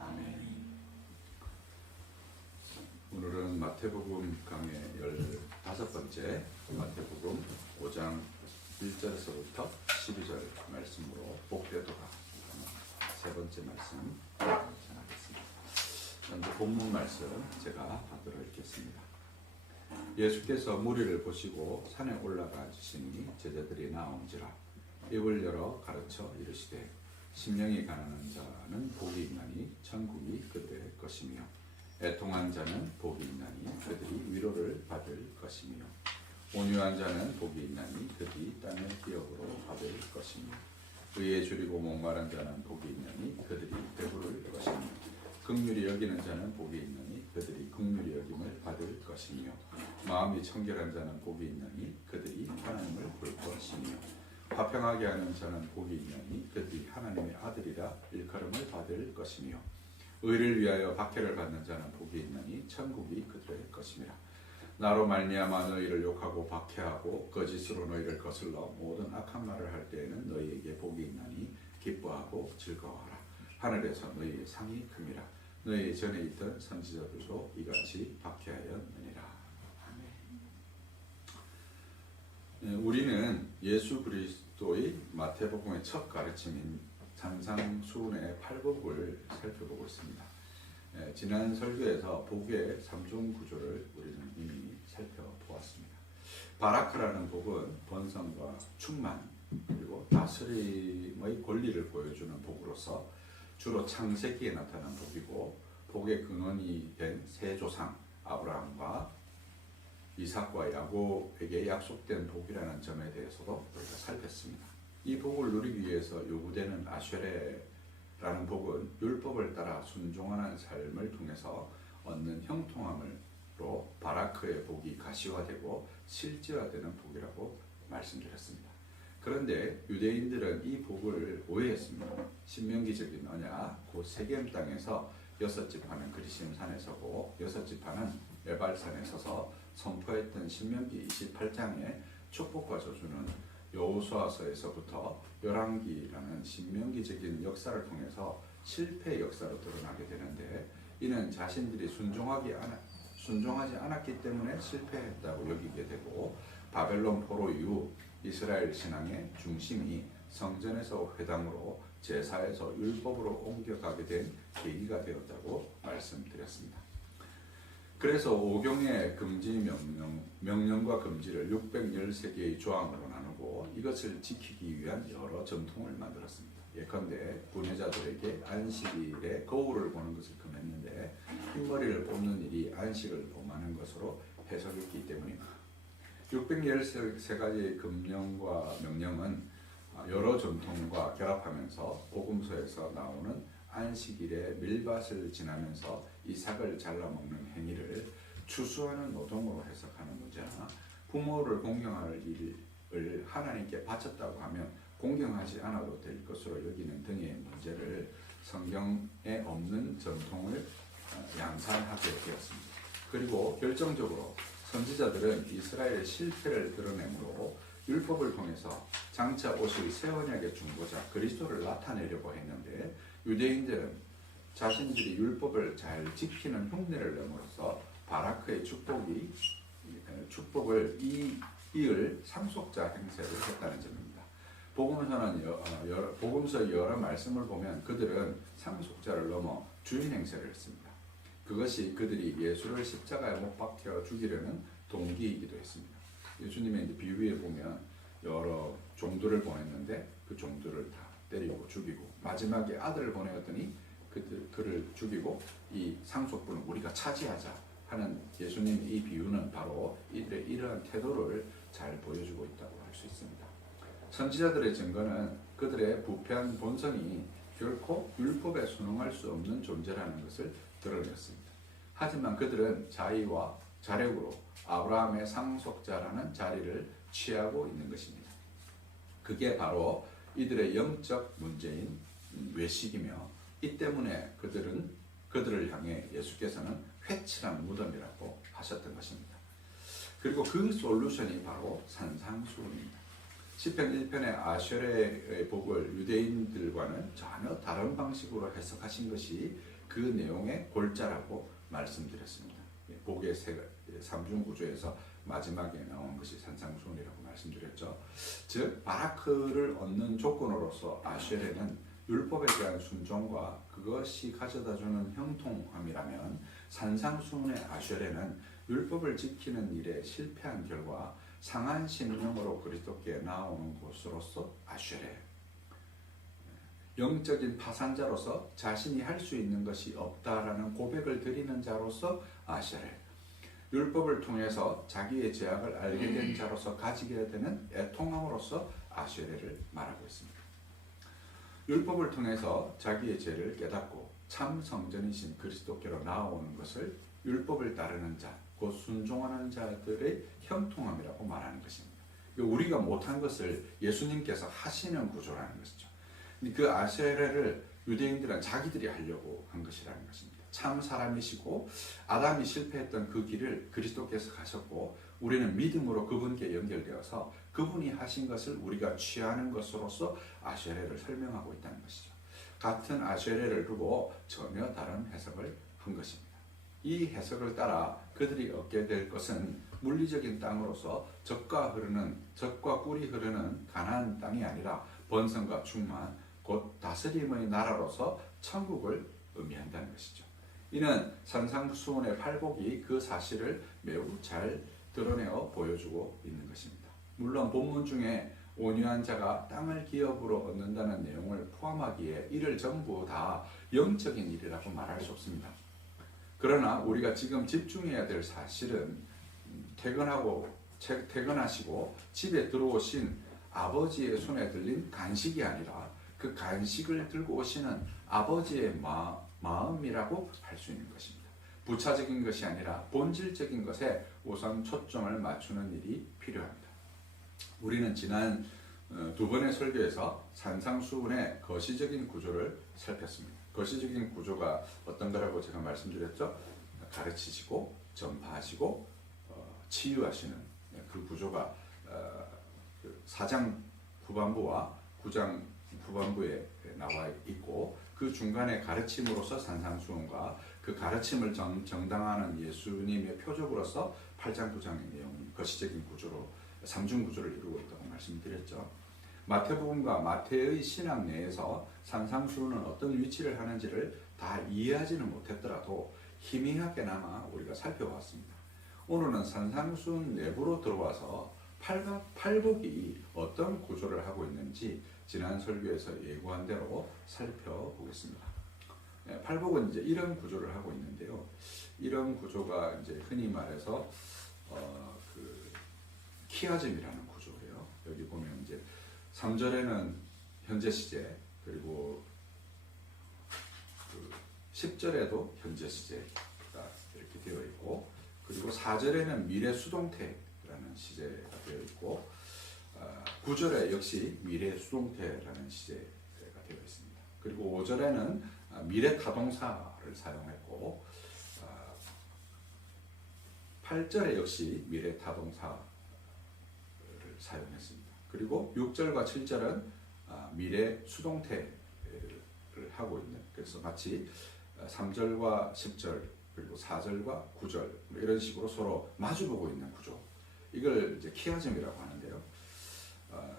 아멘. 오늘은 마태복음 강의 15번째 마태복음 5장 1절에서부터 12절 말씀으로 복되도다 세 번째 말씀 전하겠습니다. 먼저 본문 말씀 제가 받들어 읽겠습니다. 예수께서 무리를 보시고 산에 올라가 앉으시니 제자들이 나온지라 입을 열어 가르쳐 이르시되 심령이 가난한 자는 복이 있나니 천국이 그들의 것이며 애통한 자는 복이 있나니 그들이 위로를 받을 것이며 온유한 자는 복이 있나니 그들이 땅의 기업으로 받을 것이며 의에 줄이고 목마른 자는 복이 있나니 그들이 배부를 것이며 긍휼히 여기는 자는 복이 있나니 그들이 긍휼히 여김을 받을 것이며 마음이 청결한 자는 복이 있나니 그들이 하나님을 볼 것이며 화평하게 하는 자는 복이 있나니 그들이 하나님의 아들이라 일컬음을 받을 것이며 의를 위하여 박해를 받는 자는 복이 있나니 천국이 그들의 것이니라. 나로 말미암아 너희를 욕하고 박해하고 거짓으로 너희를 거슬러 모든 악한 말을 할 때에는 너희에게 복이 있나니 기뻐하고 즐거워하라. 하늘에서 너희의 상이 큼이라. 너희 전에 있던 선지자들도 이같이 박해하였느니라. 아멘. 우리는 예수 그리스도의 마태복음의 첫 가르침인 산상수훈의 8복을 살펴보고 있습니다. 지난 설교에서 복의 3종 구조를 우리는 이미 살펴보았습니다. 바라크라는 복은 번성과 충만 그리고 다스림의 권리를 보여주는 복으로서 주로 창세기에 나타난 복이고, 복의 근원이 된 세 조상 아브라함과 이삭과 야곱에게 약속된 복이라는 점에 대해서도 우리가 살폈습니다. 이 복을 누리기 위해서 요구되는 아쉐레라는 복은 율법을 따라 순종하는 삶을 통해서 얻는 형통함으로 바라크의 복이 가시화되고 실제화되는 복이라고 말씀드렸습니다. 그런데 유대인들은 이 복을 오해했습니다. 신명기적인 언약, 곧 세겜 땅에서 6지파는 그리심 산에 서고 6지파는 에발산에 서서 선포했던 신명기 28장의 축복과 저주는 여호수아서에서부터 열왕기라는 신명기적인 역사를 통해서 실패의 역사로 드러나게 되는데, 이는 자신들이 순종하지 않았기 때문에 실패했다고 여기게 되고, 바벨론 포로 이후 이스라엘 신앙의 중심이 성전에서 회당으로, 제사에서 율법으로 옮겨가게 된 계기가 되었다고 말씀드렸습니다. 그래서 오경의 금지 명령과 금지를 613개의 조항으로 나누고 이것을 지키기 위한 여러 전통을 만들었습니다. 예컨대 부녀자들에게 안식일에 거울을 보는 것을 금했는데, 흰머리를 뽑는 일이 안식을 범하는 것으로 해석했기 때문입니다. 613가지의 금령과 명령은 여러 전통과 결합하면서 복음서에서 나오는 안식일에 밀밭을 지나면서 이삭을 잘라먹는 행위를 추수하는 노동으로 해석하는 문제나, 부모를 공경할 일을 하나님께 바쳤다고 하면 공경하지 않아도 될 것으로 여기는 등의 문제를 성경에 없는 전통을 양산하게 되었습니다. 그리고 결정적으로 선지자들은 이스라엘의 실패를 드러내므로 율법을 통해서 장차 오실 새 언약의 중보자 그리스도를 나타내려고 했는데, 유대인들은 자신들이 율법을 잘 지키는 흉내를 내므로써 바라크의 축복을 이을 상속자 행세를 했다는 점입니다. 복음서 여러 말씀을 보면 그들은 상속자를 넘어 주인 행세를 했습니다. 그것이 그들이 예수를 십자가에 못 박혀 죽이려는 동기이기도 했습니다. 예수님의 비유에 보면 여러 종들을 보냈는데 그 종들을 다 때리고 죽이고, 마지막에 아들을 보내었더니 그를 죽이고 이 상속분을 우리가 차지하자 하는 예수님의 이 비유는 바로 이들의 이러한 태도를 잘 보여주고 있다고 할 수 있습니다. 선지자들의 증거는 그들의 부패한 본성이 결코 율법에 순응할 수 없는 존재라는 것을 드러냈습니다. 하지만 그들은 자의와 자력으로 아브라함의 상속자라는 자리를 취하고 있는 것입니다. 그게 바로 이들의 영적 문제인 외식이며, 이 때문에 그들을 향해 예수께서는 회칠한 무덤이라고 하셨던 것입니다. 그리고 그 솔루션이 바로 산상수훈입니다. 시편 1편의 아쉐레의 복을 유대인들과는 전혀 다른 방식으로 해석하신 것이 그 내용의 골자라고 말씀드렸습니다. 복의 3중 구조에서 마지막에 나온 것이 산상수훈이라고 말씀드렸죠. 즉 바라크를 얻는 조건으로서 아쉐레는 율법에 대한 순종과 그것이 가져다주는 형통함이라면, 산상수훈의 아쉐레는 율법을 지키는 일에 실패한 결과 상한 심령으로 그리스도께 나오는 곳으로서 아쉐레, 영적인 파산자로서 자신이 할 수 있는 것이 없다라는 고백을 드리는 자로서 아쉐레, 율법을 통해서 자기의 죄악을 알게 된 자로서 가지게 되는 애통함으로써 아쉐레를 말하고 있습니다. 율법을 통해서 자기의 죄를 깨닫고 참 성전이신 그리스도께로 나아오는 것을 율법을 따르는 자, 곧 순종하는 자들의 형통함이라고 말하는 것입니다. 우리가 못한 것을 예수님께서 하시는 구조라는 것이죠. 그 아쉐레를 유대인들은 자기들이 하려고 한 것이라는 것입니다. 참 사람이시고 아담이 실패했던 그 길을 그리스도께서 가셨고, 우리는 믿음으로 그분께 연결되어서 그분이 하신 것을 우리가 취하는 것으로서 아쉐레를 설명하고 있다는 것이죠. 같은 아쉐레를 두고 전혀 다른 해석을 한 것입니다. 이 해석을 따라 그들이 얻게 될 것은 물리적인 땅으로서 젖과 꿀이 흐르는 가나안 땅이 아니라 번성과 충만, 곧 다스림의 나라로서 천국을 의미한다는 것이죠. 이는 산상수훈의 팔복이 그 사실을 매우 잘 드러내어 보여주고 있는 것입니다. 물론 본문 중에 온유한 자가 땅을 기업으로 얻는다는 내용을 포함하기에 이를 전부 다 영적인 일이라고 말할 수 없습니다. 그러나 우리가 지금 집중해야 될 사실은 퇴근하시고 집에 들어오신 아버지의 손에 들린 간식이 아니라 그 간식을 들고 오시는 아버지의 마음이라고 할 수 있는 것입니다. 부차적인 것이 아니라 본질적인 것에 우선 초점을 맞추는 일이 필요합니다. 우리는 지난 두 번의 설교에서 산상수훈의 거시적인 구조를 살폈습니다. 거시적인 구조가 어떤 거라고 제가 말씀드렸죠? 가르치시고 전파하시고 치유하시는 그 구조가 4장 후반부와 9장 후반부에 나와 있고, 그 중간에 가르침으로서 산상수훈과 그 가르침을 정당화하는 예수님의 표적으로서 8장 9장의 내용이 거시적인 구조로 3중 구조를 이루고 있다고 말씀드렸죠. 마태복음과 마태의 신학 내에서 산상수훈은 어떤 위치를 하는지를 다 이해하지는 못했더라도 희미하게나마 우리가 살펴봤습니다. 오늘은 산상수훈 내부로 들어와서 팔복이 어떤 구조를 하고 있는지 지난 설교에서 예고한 대로 살펴보겠습니다. 팔복은 이제 이런 구조를 하고 있는데요. 이런 구조가 이제 흔히 말해서 키아즘이라는 구조예요. 여기 보면 이제 3절에는 현재 시제, 그리고 10절에도 현재 시제가 이렇게 되어 있고, 그리고 4절에는 미래 수동태라는 시제가 되어 있고, 9절에 역시 미래 수동태라는 시제가 되어 있습니다. 그리고 5절에는 미래 타동사를 사용했고, 8절에 역시 미래 타동사를 사용했습니다. 그리고 6절과 7절은 미래 수동태를 하고 있는, 그래서 마치 3절과 10절 그리고 4절과 9절 이런 식으로 서로 마주보고 있는 구조, 이걸 이제 키아즘이라고 하는데요.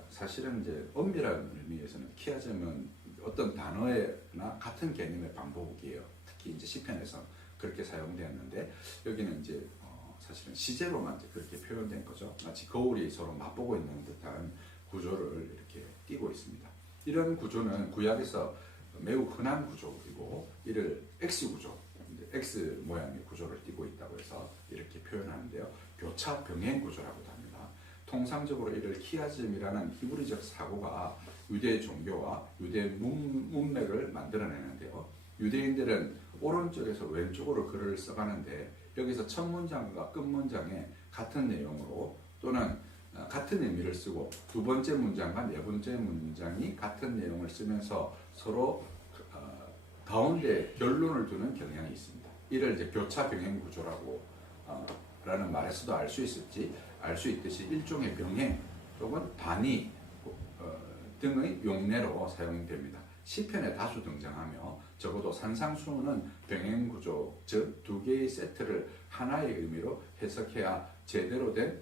사실은 이제 엄밀한 의미에서는 키아즘은 어떤 단어나 같은 개념의 반복이에요. 특히 이제 시편에서 그렇게 사용되었는데, 여기는 이제 사실은 시제로만 이제 그렇게 표현된 거죠. 마치 거울이 서로 맞보고 있는 듯한 구조를 이렇게 띄고 있습니다. 이런 구조는 구약에서 매우 흔한 구조이고, 이를 X 구조, X 모양의 구조를 띄고 있다고 해서 이렇게 표현하는데요. 교차 병행 구조라고도 합니다. 통상적으로 이를 키아즘이라는 히브리적 사고가 유대 종교와 유대 문맥을 만들어내는데요. 유대인들은 오른쪽에서 왼쪽으로 글을 써가는데, 여기서 첫 문장과 끝 문장에 같은 내용으로 또는 같은 의미를 쓰고, 두 번째 문장과 네 번째 문장이 같은 내용을 쓰면서 서로 가운데 결론을 두는 경향이 있습니다. 이를 이제 교차 병행 구조라고 라는 말에서도 알 수 있듯이 일종의 병행 또는 반의 등의 용례로 사용됩니다. 시편에 다수 등장하며 적어도 산상수훈은 병행 구조, 즉 두 개의 세트를 하나의 의미로 해석해야 제대로 된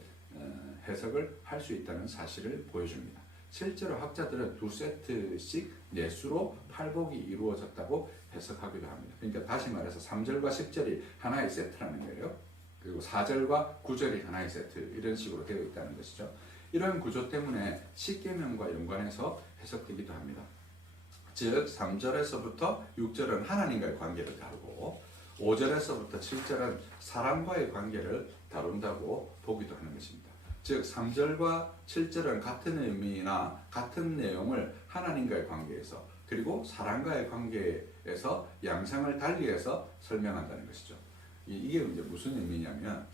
해석을 할 수 있다는 사실을 보여줍니다. 실제로 학자들은 두 세트씩 넷수로 팔복이 이루어졌다고 해석하기도 합니다. 그러니까 다시 말해서 3절과 10절이 하나의 세트라는 거예요. 그리고 4절과 9절이 하나의 세트, 이런 식으로 되어 있다는 것이죠. 이런 구조 때문에 십계명과 연관해서 해석되기도 합니다. 즉 3절에서부터 6절은 하나님과의 관계를 다루고, 5절에서부터 7절은 사람과의 관계를 다룬다고 보기도 하는 것입니다. 즉 3절과 7절은 같은 의미나 같은 내용을 하나님과의 관계에서, 그리고 사람과의 관계에서 양상을 달리해서 설명한다는 것이죠. 이게 이제 무슨 의미냐면,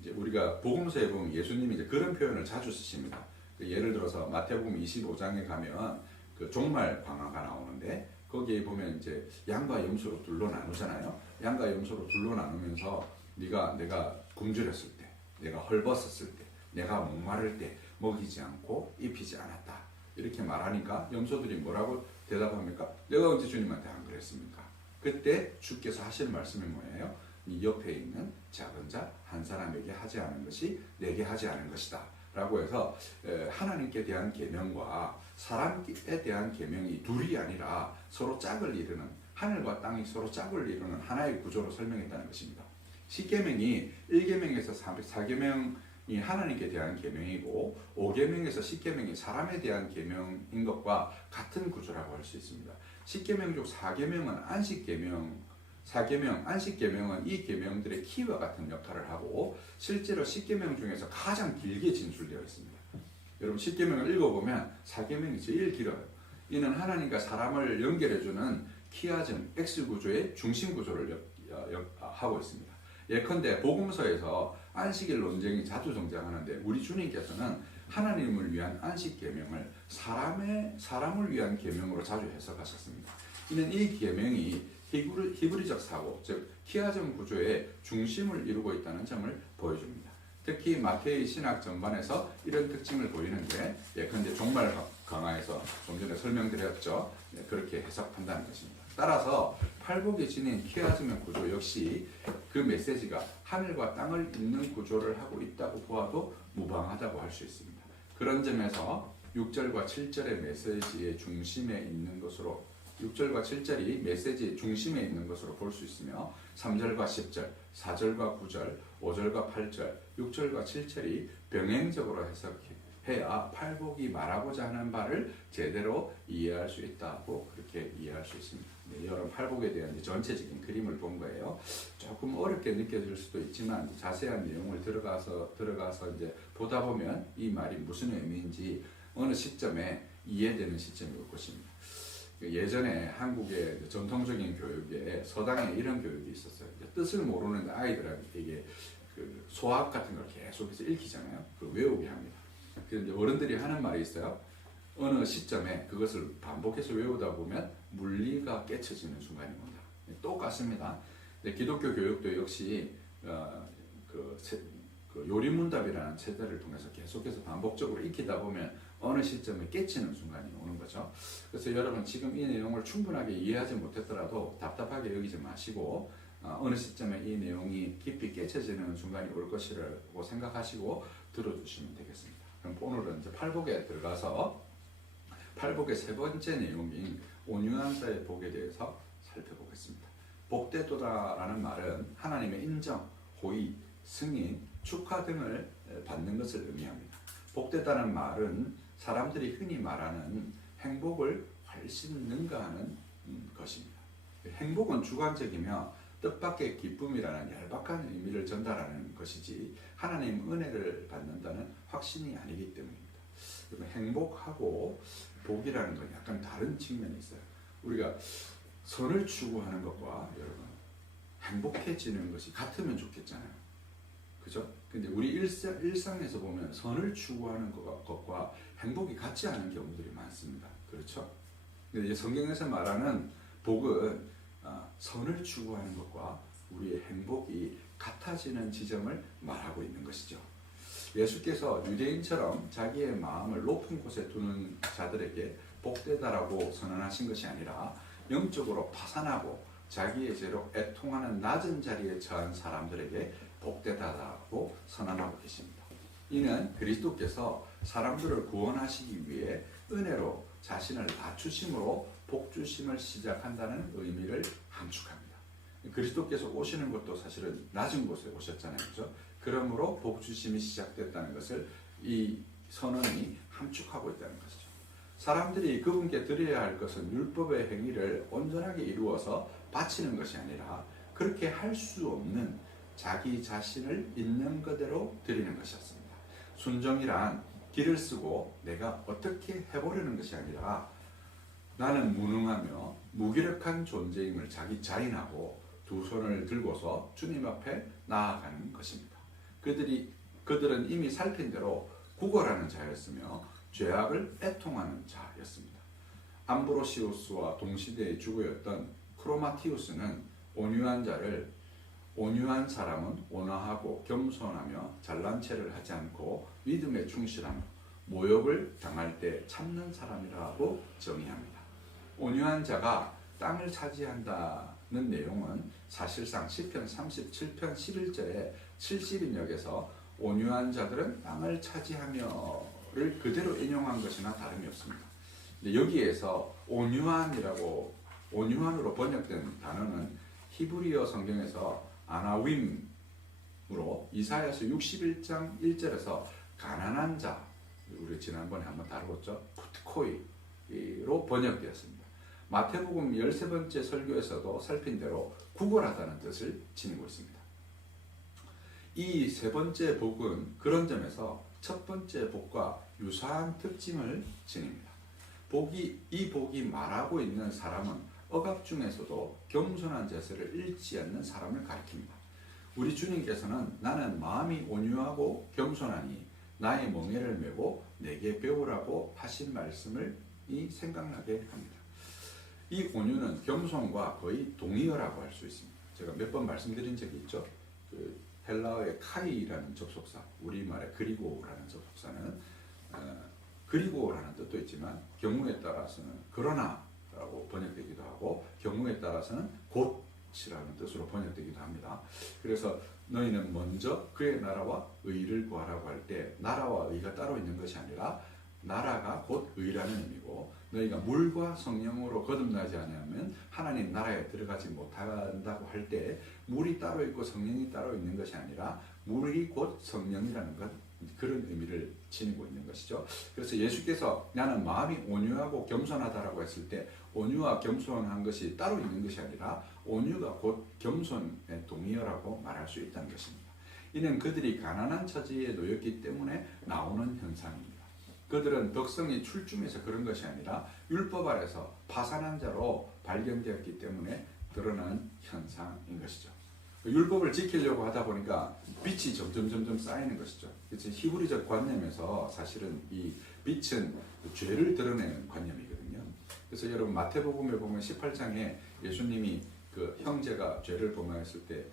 이제 우리가 복음서에 보면 예수님이 이제 그런 표현을 자주 쓰십니다. 예를 들어서 마태복음 25장에 가면 그 종말 광화가 나오는데, 거기에 보면 이제 양과 염소로 둘로 나누잖아요. 양과 염소로 둘로 나누면서 내가 굶주렸을 때, 내가 헐벗었을 때, 내가 목마를 때 먹이지 않고 입히지 않았다, 이렇게 말하니까 염소들이 뭐라고 대답합니까? 내가 언제 주님한테 안 그랬습니까? 그때 주께서 하시는 말씀이 뭐예요? 네 옆에 있는 작은 자 한 사람에게 하지 않은 것이 내게 하지 않은 것이다 라고 해서 하나님께 대한 계명과 사람에 대한 계명이 둘이 아니라 서로 짝을 이루는, 하늘과 땅이 서로 짝을 이루는 하나의 구조로 설명했다는 것입니다. 10계명이 1계명에서 4계명이 하나님께 대한 계명이고 5계명에서 10계명이 사람에 대한 계명인 것과 같은 구조라고 할 수 있습니다. 10계명 중 4계명은 안식계명은 이 계명들의 키와 같은 역할을 하고 실제로 10계명 중에서 가장 길게 진술되어 있습니다. 여러분 10계명을 읽어보면 4계명이 제일 길어요. 이는 하나님과 사람을 연결해주는 키아즘 X구조의 중심구조를 하고 있습니다. 예컨대 복음서에서 안식일 논쟁이 자주 등장하는데 우리 주님께서는 하나님을 위한 안식 계명을 사람을 위한 계명으로 자주 해석하셨습니다. 이는 이 계명이 히브리적 사고, 즉 키아즘 구조의 중심을 이루고 있다는 점을 보여줍니다. 특히 마태의 신학 전반에서 이런 특징을 보이는데 예컨대 종말 강화에서 좀 전에 설명드렸죠. 그렇게 해석한다는 것입니다. 따라서 팔복이 지닌 키아즘의 구조 역시 그 메시지가 하늘과 땅을 잇는 구조를 하고 있다고 보아도 무방하다고 할 수 있습니다. 그런 점에서 6절과 7절의 메시지의 중심에 있는 것으로 6절과 7절이 메시지의 중심에 있는 것으로 볼 수 있으며 3절과 10절, 4절과 9절, 5절과 8절, 6절과 7절이 병행적으로 해석해야 팔복이 말하고자 하는 바를 제대로 이해할 수 있다고 그렇게 이해할 수 있습니다. 네, 여러분 팔복에 대한 전체적인 그림을 본 거예요. 조금 어렵게 느껴질 수도 있지만 자세한 내용을 들어가서 이제 보다 보면 이 말이 무슨 의미인지 어느 시점에 이해되는 시점이 올 것입니다. 예전에 한국의 전통적인 교육에 서당에 이런 교육이 있었어요. 뜻을 모르는 아이들에게 그 소학 같은 걸 계속해서 읽히잖아요. 그걸 외우게 합니다. 그런데 어른들이 하는 말이 있어요. 어느 시점에 그것을 반복해서 외우다 보면 물리가 깨쳐지는 순간이 온다. 똑같습니다. 기독교 교육도 역시 그 요리문답이라는 체제를 통해서 계속해서 반복적으로 익히다 보면 어느 시점에 깨치는 순간이 오는 거죠. 그래서 여러분 지금 이 내용을 충분하게 이해하지 못했더라도 답답하게 여기지 마시고 어느 시점에 이 내용이 깊이 깨쳐지는 순간이 올 것이라고 생각하시고 들어주시면 되겠습니다. 그럼 오늘은 이제 팔복에 들어가서 팔복의 세 번째 내용인 온유한 자의 복에 대해서 살펴보겠습니다. 복되도다라는 말은 하나님의 인정, 호의, 승인, 축하 등을 받는 것을 의미합니다. 복되다는 말은 사람들이 흔히 말하는 행복을 훨씬 능가하는 것입니다. 행복은 주관적이며 뜻밖의 기쁨이라는 얄팍한 의미를 전달하는 것이지 하나님 은혜를 받는다는 확신이 아니기 때문입니다. 행복하고 복이라는 건 약간 다른 측면이 있어요. 우리가 선을 추구하는 것과 여러분 행복해지는 것이 같으면 좋겠잖아요. 그죠? 근데 우리 일상에서 보면 선을 추구하는 것과 행복이 같지 않은 경우들이 많습니다. 그렇죠? 근데 이제 성경에서 말하는 복은 선을 추구하는 것과 우리의 행복이 같아지는 지점을 말하고 있는 것이죠. 예수께서 유대인처럼 자기의 마음을 높은 곳에 두는 자들에게 복되다라고 선언하신 것이 아니라 영적으로 파산하고 자기의 죄로 애통하는 낮은 자리에 처한 사람들에게 복되다라고 선언하고 계십니다. 이는 그리스도께서 사람들을 구원하시기 위해 은혜로 자신을 낮추심으로 복주심을 시작한다는 의미를 함축합니다. 그리스도께서 오시는 것도 사실은 낮은 곳에 오셨잖아요. 그렇죠? 그러므로 복주심이 시작됐다는 것을 이 선언이 함축하고 있다는 것이죠. 사람들이 그분께 드려야 할 것은 율법의 행위를 온전하게 이루어서 바치는 것이 아니라 그렇게 할 수 없는 자기 자신을 있는 그대로 드리는 것이었습니다. 순종이란 길을 쓰고 내가 어떻게 해보려는 것이 아니라 나는 무능하며 무기력한 존재임을 자기 자인하고 두 손을 들고서 주님 앞에 나아가는 것입니다. 그들은 이미 살핀 대로 구걸하는 자였으며 죄악을 애통하는 자였습니다. 암브로시우스와 동시대의 주교였던 크로마티우스는 온유한 사람은 온화하고 겸손하며 잘난 체를 하지 않고 믿음에 충실하며 모욕을 당할 때 참는 사람이라고 정의합니다. 온유한 자가 땅을 차지한다는 내용은 사실상 시편 37편 11절에 70인역에서 온유한 자들은 땅을 차지하며를 그대로 인용한 것이나 다름이 없습니다. 근데 여기에서 온유한으로 번역된 단어는 히브리어 성경에서 아나윈으로 이사야서 61장 1절에서 가난한 자, 우리 지난번에 한번 다루었죠. 푸트코이로 번역되었습니다. 마태복음 13번째 설교에서도 살핀 대로 구걸하다는 뜻을 지니고 있습니다. 이 세 번째 복은 그런 점에서 첫 번째 복과 유사한 특징을 지닙니다. 이 복이 말하고 있는 사람은 억압 중에서도 겸손한 자세를 잃지 않는 사람을 가리킵니다. 우리 주님께서는 나는 마음이 온유하고 겸손하니 나의 멍에를 메고 내게 배우라고 하신 말씀을 생각나게 합니다. 이 온유는 겸손과 거의 동의어라고 할 수 있습니다. 제가 몇 번 말씀드린 적이 있죠. 헬라어의 카이라는 접속사, 우리말의 그리고라는 접속사는 그리고라는 뜻도 있지만 경우에 따라서는 그러나라고 번역되기도 하고 경우에 따라서는 곧이라는 뜻으로 번역되기도 합니다. 그래서 너희는 먼저 그의 나라와 의를 구하라고 할 때 나라와 의가 따로 있는 것이 아니라 나라가 곧 의라는 의미고 너희가 물과 성령으로 거듭나지 않으면 하나님 나라에 들어가지 못한다고 할 때 물이 따로 있고 성령이 따로 있는 것이 아니라 물이 곧 성령이라는 것, 그런 의미를 지니고 있는 것이죠. 그래서 예수께서 나는 마음이 온유하고 겸손하다라고 했을 때 온유와 겸손한 것이 따로 있는 것이 아니라 온유가 곧 겸손의 동의어라고 말할 수 있다는 것입니다. 이는 그들이 가난한 처지에 놓였기 때문에 나오는 현상입니다. 그들은 덕성이 출중해서 그런 것이 아니라 율법 아래서 파산한 자로 발견되었기 때문에 드러난 현상인 것이죠. 율법을 지키려고 하다 보니까 빛이 점점 쌓이는 것이죠. 그래서 히브리적 관념에서 사실은 이 빛은 죄를 드러내는 관념이거든요. 그래서 여러분 마태복음에 보면 18장에 예수님이 그 형제가 죄를 범하였을 때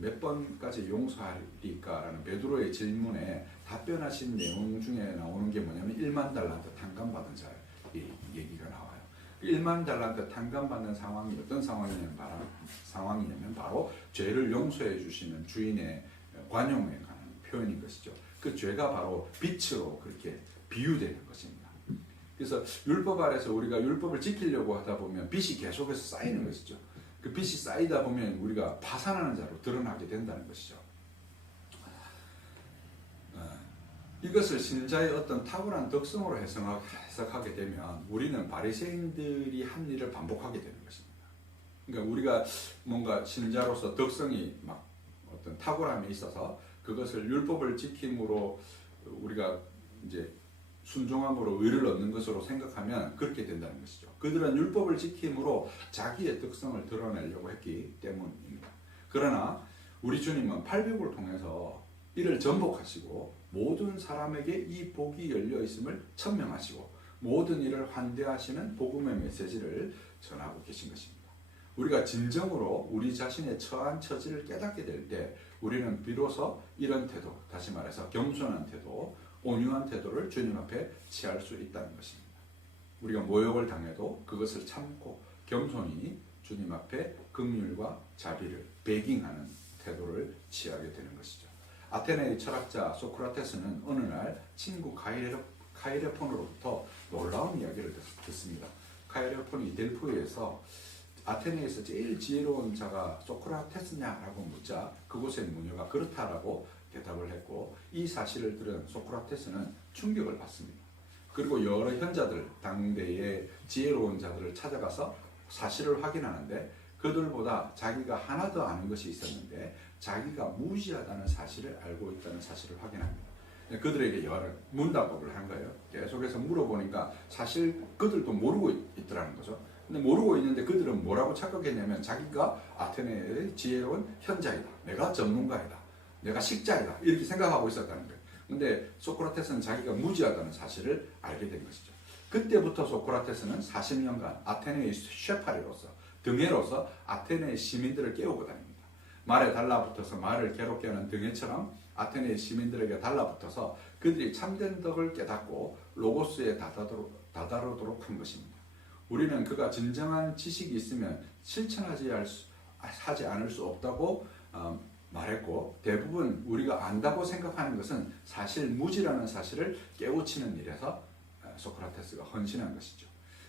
몇 번까지 용서하리까라는 베드로의 질문에 답변하신 내용 중에 나오는 게 뭐냐면 1만 달란트 탕감받은 자의 얘기가 나와요. 1만 달란트 탕감받는 상황이 어떤 상황이냐면 바로 죄를 용서해 주시는 주인의 관용에 관한 표현인 것이죠. 그 죄가 바로 빛으로 그렇게 비유되는 것입니다. 그래서 율법 아래서 우리가 율법을 지키려고 하다 보면 빛이 계속해서 쌓이는 것이죠. 그 빛이 쌓이다 보면 우리가 파산하는 자로 드러나게 된다는 것이죠. 이것을 신자의 어떤 탁월한 덕성으로 해석하게 되면 우리는 바리새인들이 한 일을 반복하게 되는 것입니다. 그러니까 우리가 뭔가 신자로서 덕성이 막 어떤 탁월함이 있어서 그것을 율법을 지킴으로 우리가 이제 순종함으로 의를 얻는 것으로 생각하면 그렇게 된다는 것이죠. 그들은 율법을 지킴으로 자기의 덕성을 드러내려고 했기 때문입니다. 그러나 우리 주님은 팔복을 통해서 이를 전복하시고 모든 사람에게 이 복이 열려 있음을 천명하시고 모든 일을 환대하시는 복음의 메시지를 전하고 계신 것입니다. 우리가 진정으로 우리 자신의 처한 처지를 깨닫게 될 때 우리는 비로소 이런 태도, 다시 말해서 겸손한 태도, 온유한 태도를 주님 앞에 취할 수 있다는 것입니다. 우리가 모욕을 당해도 그것을 참고 겸손히 주님 앞에 긍휼과 자비를 배깅하는 태도를 취하게 되는 것이죠. 아테네의 철학자 소크라테스는 어느 날 친구 카이레폰으로부터 놀라운 이야기를 듣습니다. 카이레폰이 델포이에서 아테네에서 제일 지혜로운 자가 소크라테스냐라고 묻자 그곳의 무녀가 그렇다라고 대답을 했고 이 사실을 들은 소크라테스는 충격을 받습니다. 그리고 여러 현자들, 당대의 지혜로운 자들을 찾아가서 사실을 확인하는데 그들보다 자기가 하나 더 아는 것이 있었는데 자기가 무지하다는 사실을 알고 있다는 사실을 확인합니다. 그들에게 여러 문답법을 한 거예요. 계속해서 물어보니까 사실 그들도 모르고 있더라는 거죠. 근데 모르고 있는데 그들은 뭐라고 착각했냐면 자기가 아테네의 지혜로운 현자이다. 내가 전문가이다. 내가 식자이다. 이렇게 생각하고 있었다는 거예요. 근데 소크라테스는 자기가 무지하다는 사실을 알게 된 것이죠. 그때부터 소크라테스는 40년간 아테네의 쉐파리로서 등해로서 아테네의 시민들을 깨우고 다닙니다. 말에 달라붙어서 말을 괴롭게 하는 등해처럼 아테네의 시민들에게 달라붙어서 그들이 참된 덕을 깨닫고 로고스에 다다르도록 한 것입니다. 우리는 그가 진정한 지식이 있으면 실천하지 않을 수 없다고 말했고, 대부분 우리가 안다고 생각하는 것은 사실 무지라는 사실을 깨우치는 일에서 소크라테스가 헌신한 것이죠.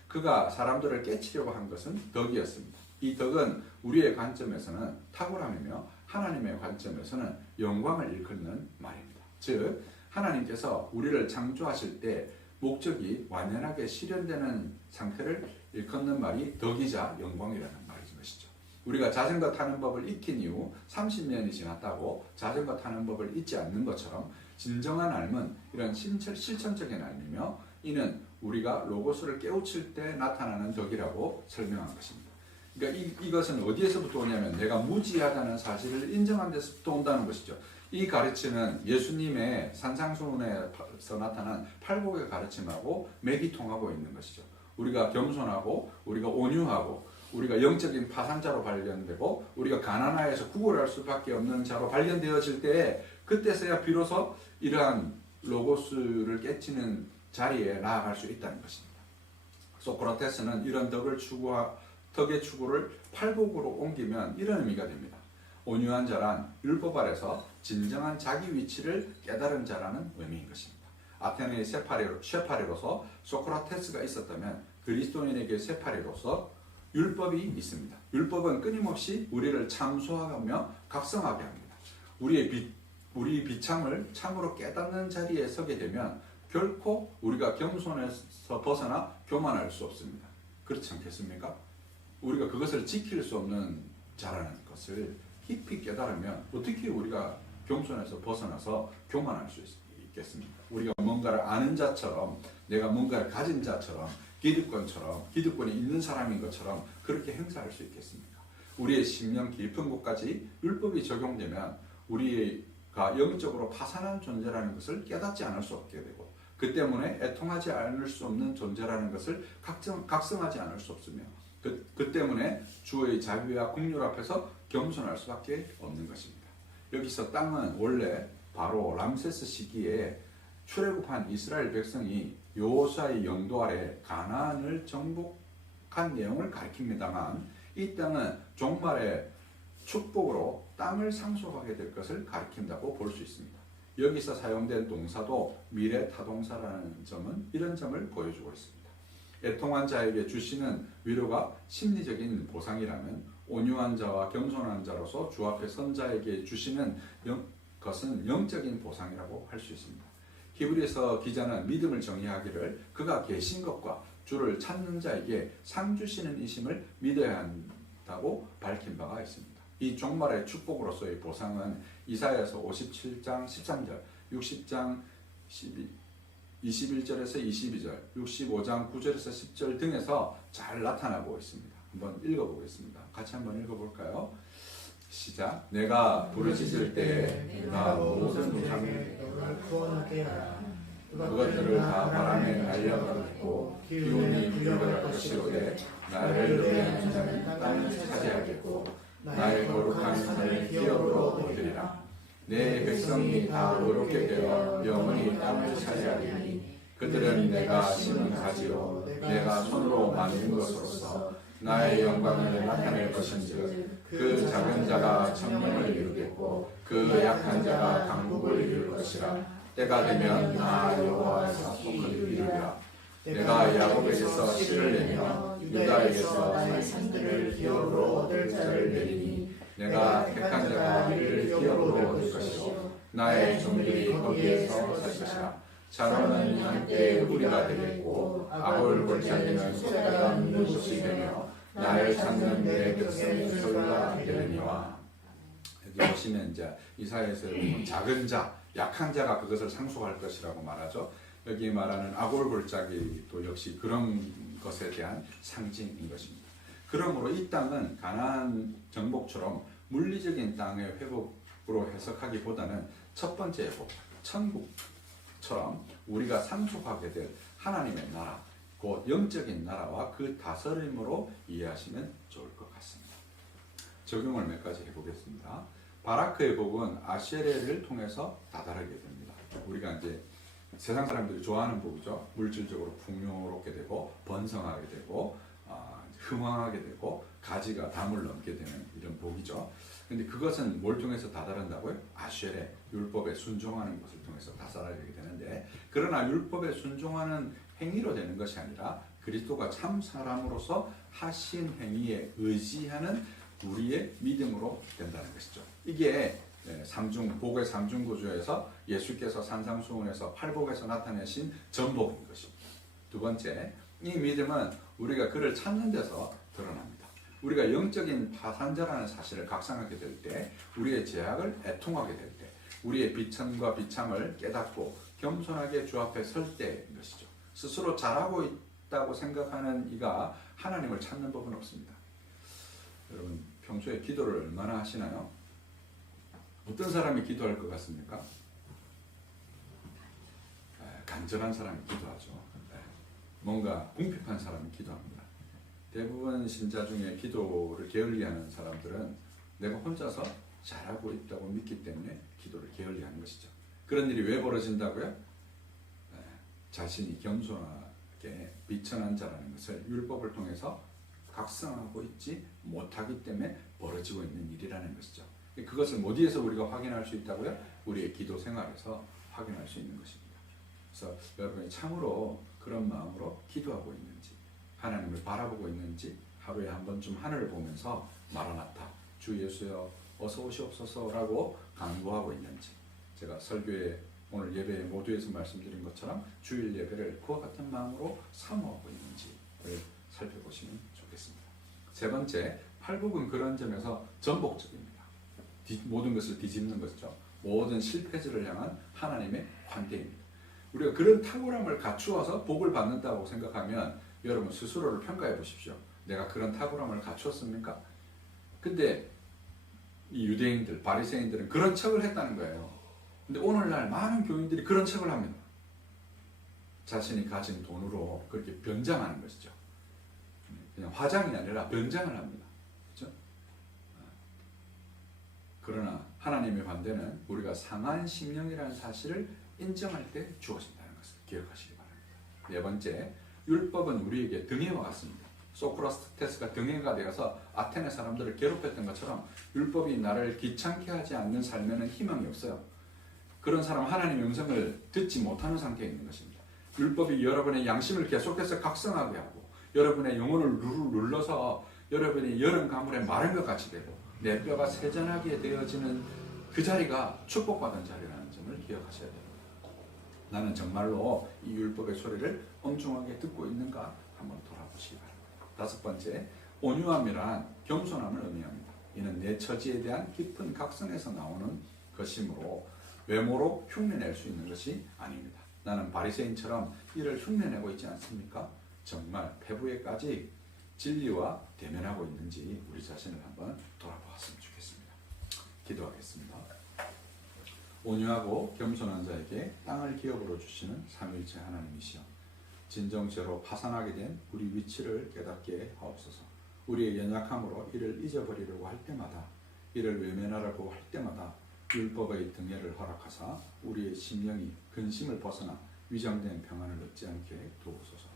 그가 사람들을 깨치려고 한 것은 덕이었습니다. 이 덕은 우리의 관점에서는 탁월함이며 하나님의 관점에서는 영광을 일컫는 말입니다. 즉 하나님께서 우리를 창조하실 때 목적이 완연하게 실현되는 상태를 일컫는 말이 덕이자 영광이라는 말인 것이죠. 우리가 자전거 타는 법을 익힌 이후 30년이 지났다고 자전거 타는 법을 잊지 않는 것처럼 진정한 삶은 이런 실천적인 삶이며 이는 우리가 로고스를 깨우칠 때 나타나는 덕이라고 설명한 것입니다. 그러니까 이것은 어디에서부터 오냐면 내가 무지하다는 사실을 인정한 데서부터 온다는 것이죠. 이 가르침은 예수님의 산상수훈에서 나타난 팔복의 가르침하고 맥이 통하고 있는 것이죠. 우리가 겸손하고 우리가 온유하고 우리가 영적인 파산자로 발견되고 우리가 가난하여서 구걸할 수밖에 없는 자로 발견되어질 때에 그때서야 비로소 이러한 로고스를 깨치는 자리에 나아갈 수 있다는 것입니다. 소크라테스는 이런 덕의 추구를 팔복으로 옮기면 이런 의미가 됩니다. 온유한 자란 율법 아래서 진정한 자기 위치를 깨달은 자라는 의미인 것입니다. 아테네의 쇠파리로서 소크라테스가 있었다면 그리스도인에게 쇠파리로서 율법이 있습니다. 율법은 끊임없이 우리를 참소하며 각성하게 합니다. 우리의 비참을 참으로 깨닫는 자리에 서게 되면 결코 우리가 겸손에서 벗어나 교만할 수 없습니다. 그렇지 않겠습니까? 우리가 그것을 지킬 수 없는 자라는 것을 깊이 깨달으면 어떻게 우리가 겸손에서 벗어나서 교만할 수 있겠습니까? 우리가 뭔가를 아는 자처럼 내가 뭔가를 가진 자처럼 기득권이 있는 사람인 것처럼 그렇게 행사할 수 있겠습니까? 우리의 심령 깊은 곳까지 율법이 적용되면 우리가 영적으로 파산한 존재라는 것을 깨닫지 않을 수 없게 되고 그 때문에 애통하지 않을 수 없는 존재라는 것을 각성하지 않을 수 없으며 그 때문에 주의 자비와 긍휼 앞에서 겸손할 수밖에 없는 것입니다. 여기서 땅은 원래 바로 람세스 시기에 출애굽한 이스라엘 백성이 여호수아의 영도 아래 가나안을 정복한 내용을 가리킵니다만 이 땅은 종말의 축복으로 땅을 상속하게 될 것을 가리킨다고 볼 수 있습니다. 여기서 사용된 동사도 미래 타동사라는 점은 이런 점을 보여주고 있습니다. 애통한 자에게 주시는 위로가 심리적인 보상이라면 온유한 자와 겸손한 자로서 주 앞에 선 자에게 주시는 것은 영적인 보상이라고 할 수 있습니다. 히브리서 기자는 믿음을 정의하기를 그가 계신 것과 주를 찾는 자에게 상 주시는 이심을 믿어야 한다고 밝힌 바가 있습니다. 이 종말의 축복으로서의 보상은 이사야서 57장 13절, 60장 21절에서 22절, 65장 9절에서 10절 등에서 잘 나타나고 있습니다. 한번 읽어보겠습니다. 같이 한번 읽어볼까요? 시작. 내가 부르짖을 때에 나 모든 무상을 너를 구원하게 하라. 그것들을 다 바람에 날려버리고 기운이 불려갈 것이로되 나를 노래하는 자는 땅을 차지하겠고 나의 거룩한 산을 기업으로 얻으리라. 내 백성이 다 의롭게 되어 영원히 땅을 차지하리니 그들은 내가 심은 가지로 내가 손으로 만든 것으로서 나의 영광을 나타낼 것인즉 그 작은 자가 천명을 이루겠고 그 약한 자가 강국을 이룰 것이라. 때가 되면 나 여호와에서 속을 이루리라. 내가 야곱에게서 씨를 내며 유다에게서 나의 산들을 기업으로 얻을 자를 내리니 내가 택한 자가 이를 기업으로 얻을 것이요 나의 종들이 거기에서 살 것이라. 자로는 한때 우리가 되겠고 아골 골짜기는 소가 있는 곳이 되며 나를 찾는 내 백성의 소유가 되느니와. 여기 보시면 이제 이사야에서 작은 자, 약한 자가 그것을 상속할 것이라고 말하죠. 여기 말하는 아골 골짜기도 역시 그런 것에 대한 상징인 것입니다. 그러므로 이 땅은 가나안 정복처럼 물리적인 땅의 회복으로 해석하기보다는 첫 번째 회복, 천국처럼 우리가 상속하게 될 하나님의 나라, 곧 영적인 나라와 그 다스림으로 이해하시면 좋을 것 같습니다. 적용을 몇 가지 해보겠습니다. 바라크의 복은 아쉐레를 통해서 다다르게 됩니다. 우리가 이제 세상 사람들이 좋아하는 복이죠. 물질적으로 풍요롭게 되고 번성하게 되고 흥황하게 되고 가지가 담을 넘게 되는 이런 복이죠. 근데 그것은 뭘 통해서 다다른다고요? 아쉘의 율법에 순종하는 것을 통해서 다다르게 되는데, 그러나 율법에 순종하는 행위로 되는 것이 아니라 그리스도가 참 사람으로서 하신 행위에 의지하는 우리의 믿음으로 된다는 것이죠. 이게 복의 삼중 구조에서 예수께서 산상수훈에서 팔복에서 나타내신 전복인 것입니다. 두 번째, 이 믿음은 우리가 그를 찾는 데서 드러납니다. 우리가 영적인 파산자라는 사실을 각성하게 될 때, 우리의 죄악을 애통하게 될 때, 우리의 비천과 비참을 깨닫고 겸손하게 주 앞에 설 때인 것이죠. 스스로 잘하고 있다고 생각하는 이가 하나님을 찾는 법은 없습니다. 여러분, 평소에 기도를 얼마나 하시나요? 어떤 사람이 기도할 것 같습니까? 간절한 사람이 기도하죠. 뭔가 궁핍한 사람이 기도합니다. 대부분 신자 중에 기도를 게을리하는 사람들은 내가 혼자서 잘하고 있다고 믿기 때문에 기도를 게을리하는 것이죠. 그런 일이 왜 벌어진다고요? 자신이 겸손하게 비천한 자라는 것을 율법을 통해서 각성하고 있지 못하기 때문에 벌어지고 있는 일이라는 것이죠. 그것을 어디에서 우리가 확인할 수 있다고요? 우리의 기도 생활에서 확인할 수 있는 것입니다. 그래서 여러분이 참으로 그런 마음으로 기도하고 있는지, 하나님을 바라보고 있는지, 하루에 한 번쯤 하늘을 보면서 마라나타, 주 예수여 어서 오시옵소서라고 간구하고 있는지, 제가 설교에 오늘 예배 모두에서 말씀드린 것처럼 주일 예배를 그와 같은 마음으로 사모하고 있는지를 살펴보시면 좋겠습니다. 세 번째, 팔복은 그런 점에서 전복적입니다. 모든 것을 뒤집는 것이죠. 모든 실패들을 향한 하나님의 환대입니다. 우리가 그런 탁월함을 갖추어서 복을 받는다고 생각하면 여러분 스스로를 평가해 보십시오. 내가 그런 탁월함을 갖추었습니까? 근데 이 유대인들, 바리새인들은 그런 척을 했다는 거예요. 근데 오늘날 많은 교인들이 그런 척을 합니다. 자신이 가진 돈으로 그렇게 변장하는 것이죠. 그냥 화장이 아니라 변장을 합니다. 그렇죠? 그러나 하나님의 반대는 우리가 상한 심령이라는 사실을 인정할 때 주어진다는 것을 기억하시기 바랍니다. 네 번째, 율법은 우리에게 등해와 같습니다. 소크라테스가 등해가 되어서 아테네 사람들을 괴롭혔던 것처럼 율법이 나를 귀찮게 하지 않는 삶에는 희망이 없어요. 그런 사람 하나님의 음성을 듣지 못하는 상태에 있는 것입니다. 율법이 여러분의 양심을 계속해서 각성하게 하고 여러분의 영혼을 눌러서 여러분이 여름 가물에 마른 것 같이 되고 내 뼈가 세잔하게 되어지는 그 자리가 축복받은 자리라는 점을 기억하셔야 됩니다. 나는 정말로 이 율법의 소리를 엄중하게 듣고 있는가 한번 돌아보시기 바랍니다. 다섯 번째, 온유함이란 겸손함을 의미합니다. 이는 내 처지에 대한 깊은 각성에서 나오는 것이므로 외모로 흉내낼 수 있는 것이 아닙니다. 나는 바리새인처럼 이를 흉내내고 있지 않습니까? 정말 폐부에까지 진리와 대면하고 있는지 우리 자신을 한번 돌아보았으면 좋겠습니다. 기도하겠습니다. 온유하고 겸손한 자에게 땅을 기업으로 주시는 삼위일체 하나님이시여, 진정죄로 파산하게 된 우리 위치를 깨닫게 하옵소서. 우리의 연약함으로 이를 잊어버리려고 할 때마다, 이를 외면하려고 할 때마다 율법의 등해를 허락하사 우리의 심령이 근심을 벗어나 위장된 평안을 얻지 않게 도우소서.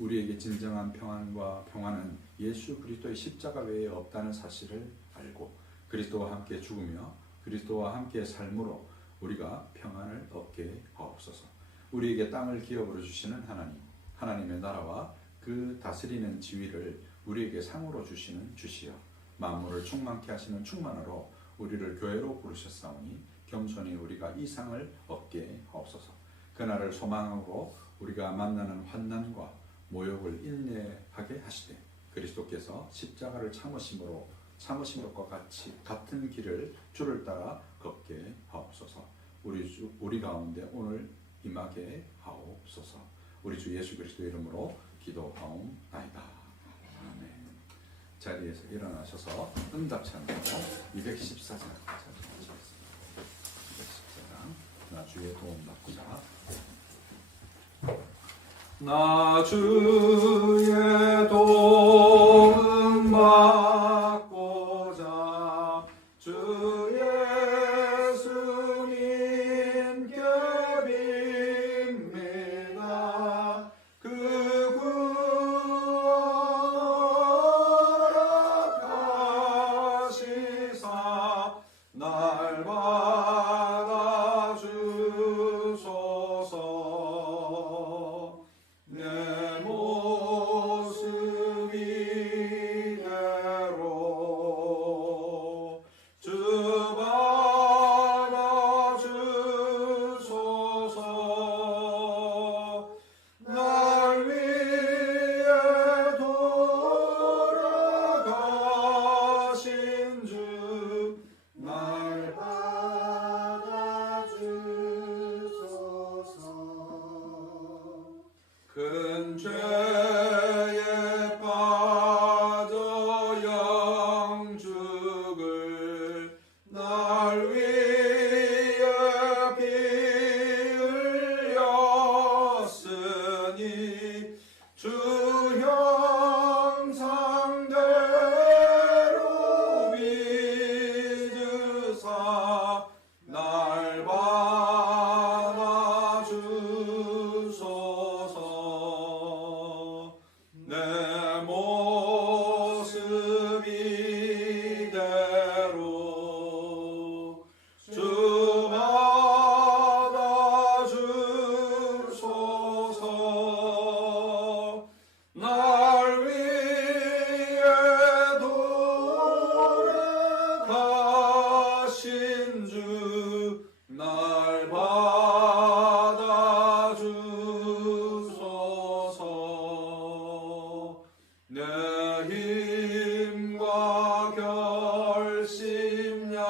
우리에게 진정한 평안은 예수 그리스도의 십자가 외에 없다는 사실을 알고 그리스도와 함께 죽으며 그리스도와 함께 삶으로 우리가 평안을 얻게 하옵소서. 우리에게 땅을 기업으로 주시는 하나님, 하나님의 나라와 그 다스리는 지위를 우리에게 상으로 주시는 주시여, 만물을 충만케 하시는 충만으로 우리를 교회로 부르셨사오니 겸손히 우리가 이 상을 얻게 하옵소서. 그날을 소망으로 우리가 만나는 환난과 모욕을 인내하게 하시되 그리스도께서 십자가를 참으심과 같은 길을 주를 따라 걷게 하옵소서. 우리 가운데 오늘 임하게 하옵소서. 우리 주 예수 그리스도 이름으로 기도하옵나이다. 아멘. 자리에서 일어나셔서 응답치 않는 214장 찾아주시겠습니다. 214장. 나 주의 도움 받고자. 나 주의 도움 받고자 주 예수님께 빕니다. 그 구원 결심 약하여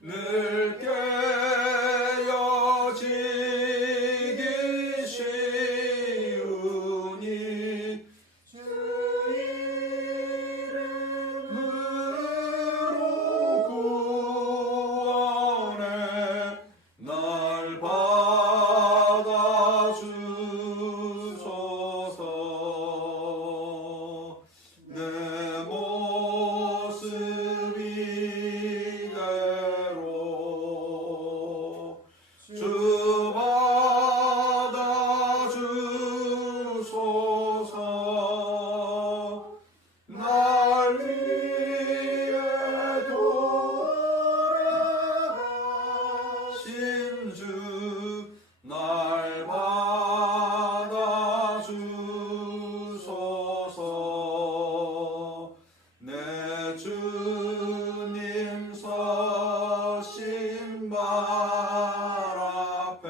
늘 깨어지기 쉬우니 주 이름으로 구원해 날 받아주소서. 내 모습 이대로 주 받아주소서. 날 위해 돌아가신 주 날 받아주소서. 내 주님 서신 발 앞에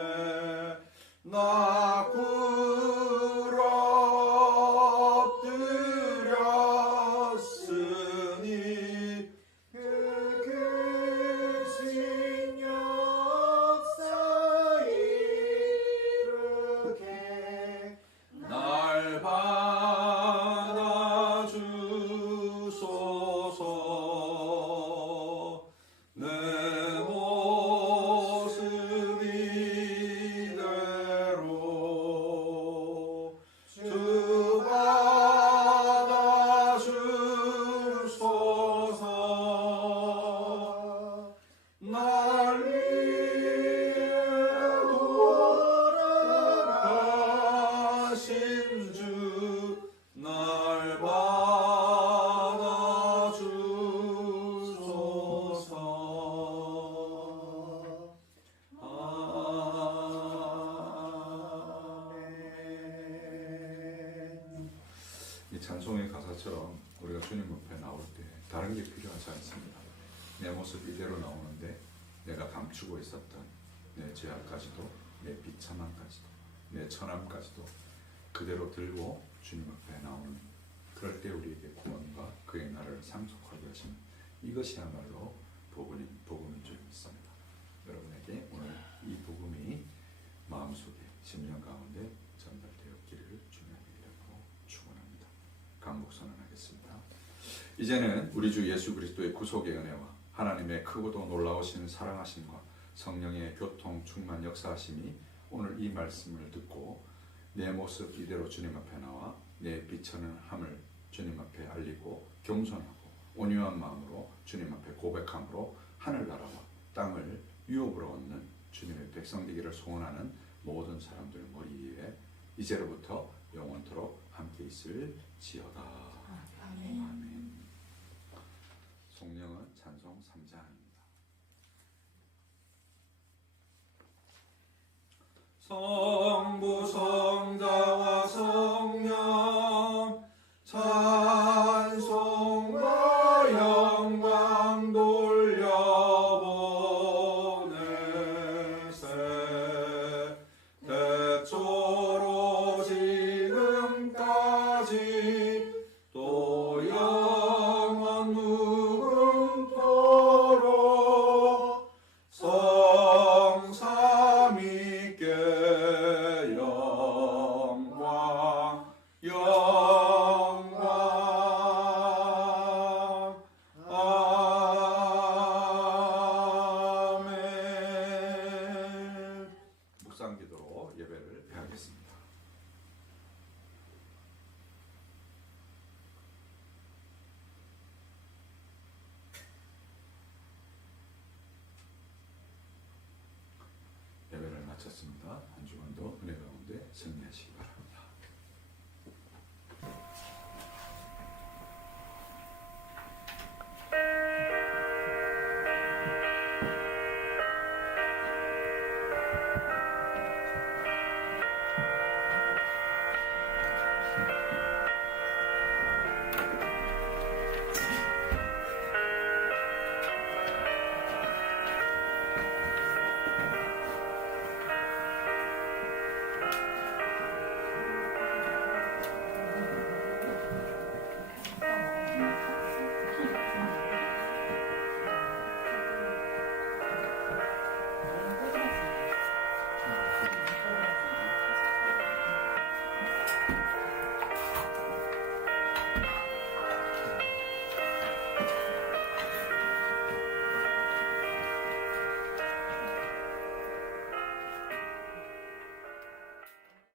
나 엎드렸으니 그 크신 역사 이루게 날 받아주소서. 내 모습 이대로 주 받아주소서. 날 위해 돌아가신 주 날 받아주소서. 아멘. 이 찬송의 가사처럼 우리가 주님 앞에 나올 때 다른 게 필요하지 않습니다. 내 모습 이대로 나오는데 내가 감추고 있었던 내 죄악까지도, 내 비참함까지도, 내 천함까지도 그대로 들고 주님 앞에 나오는, 그럴 때 우리에게 구원과 그의 나라를 상속하게 하시는 이것이야말로 복음인 줄 믿습니다. 여러분에게 오늘 이 복음이 마음속에, 심령 가운데 전달되었기를 주님의 이름으로 축원합니다. 간목 선언하겠습니다. 이제는 우리 주 예수 그리스도의 구속의 은혜와 하나님의 크고도 놀라우신 사랑하심과 성령의 교통 충만 역사하심이 오늘 이 말씀을 듣고 내 모습 이대로 주님 앞에 나와 내 비천한 함을 주님 앞에 알리고 겸손하고 온유한 마음으로 주님 앞에 고백함으로 하늘나라와 땅을 유업으로 얻는 주님의 백성 되기를 소원하는 모든 사람들 머리 위에 이제로부터 영원토록 함께 있을지어다. 아멘. 성령은 찬송 3장입니다. 성부 성자와 성령 찬송과 영광 돌려보내세. 대초로 지금까지 또 영원 무궁토록 성삼위께 영광 아멘. 묵상기도로 예배를 하겠습니다. 예배를 마쳤습니다. 한 주간도 은혜 가운데 승리하시기 바랍니다. 주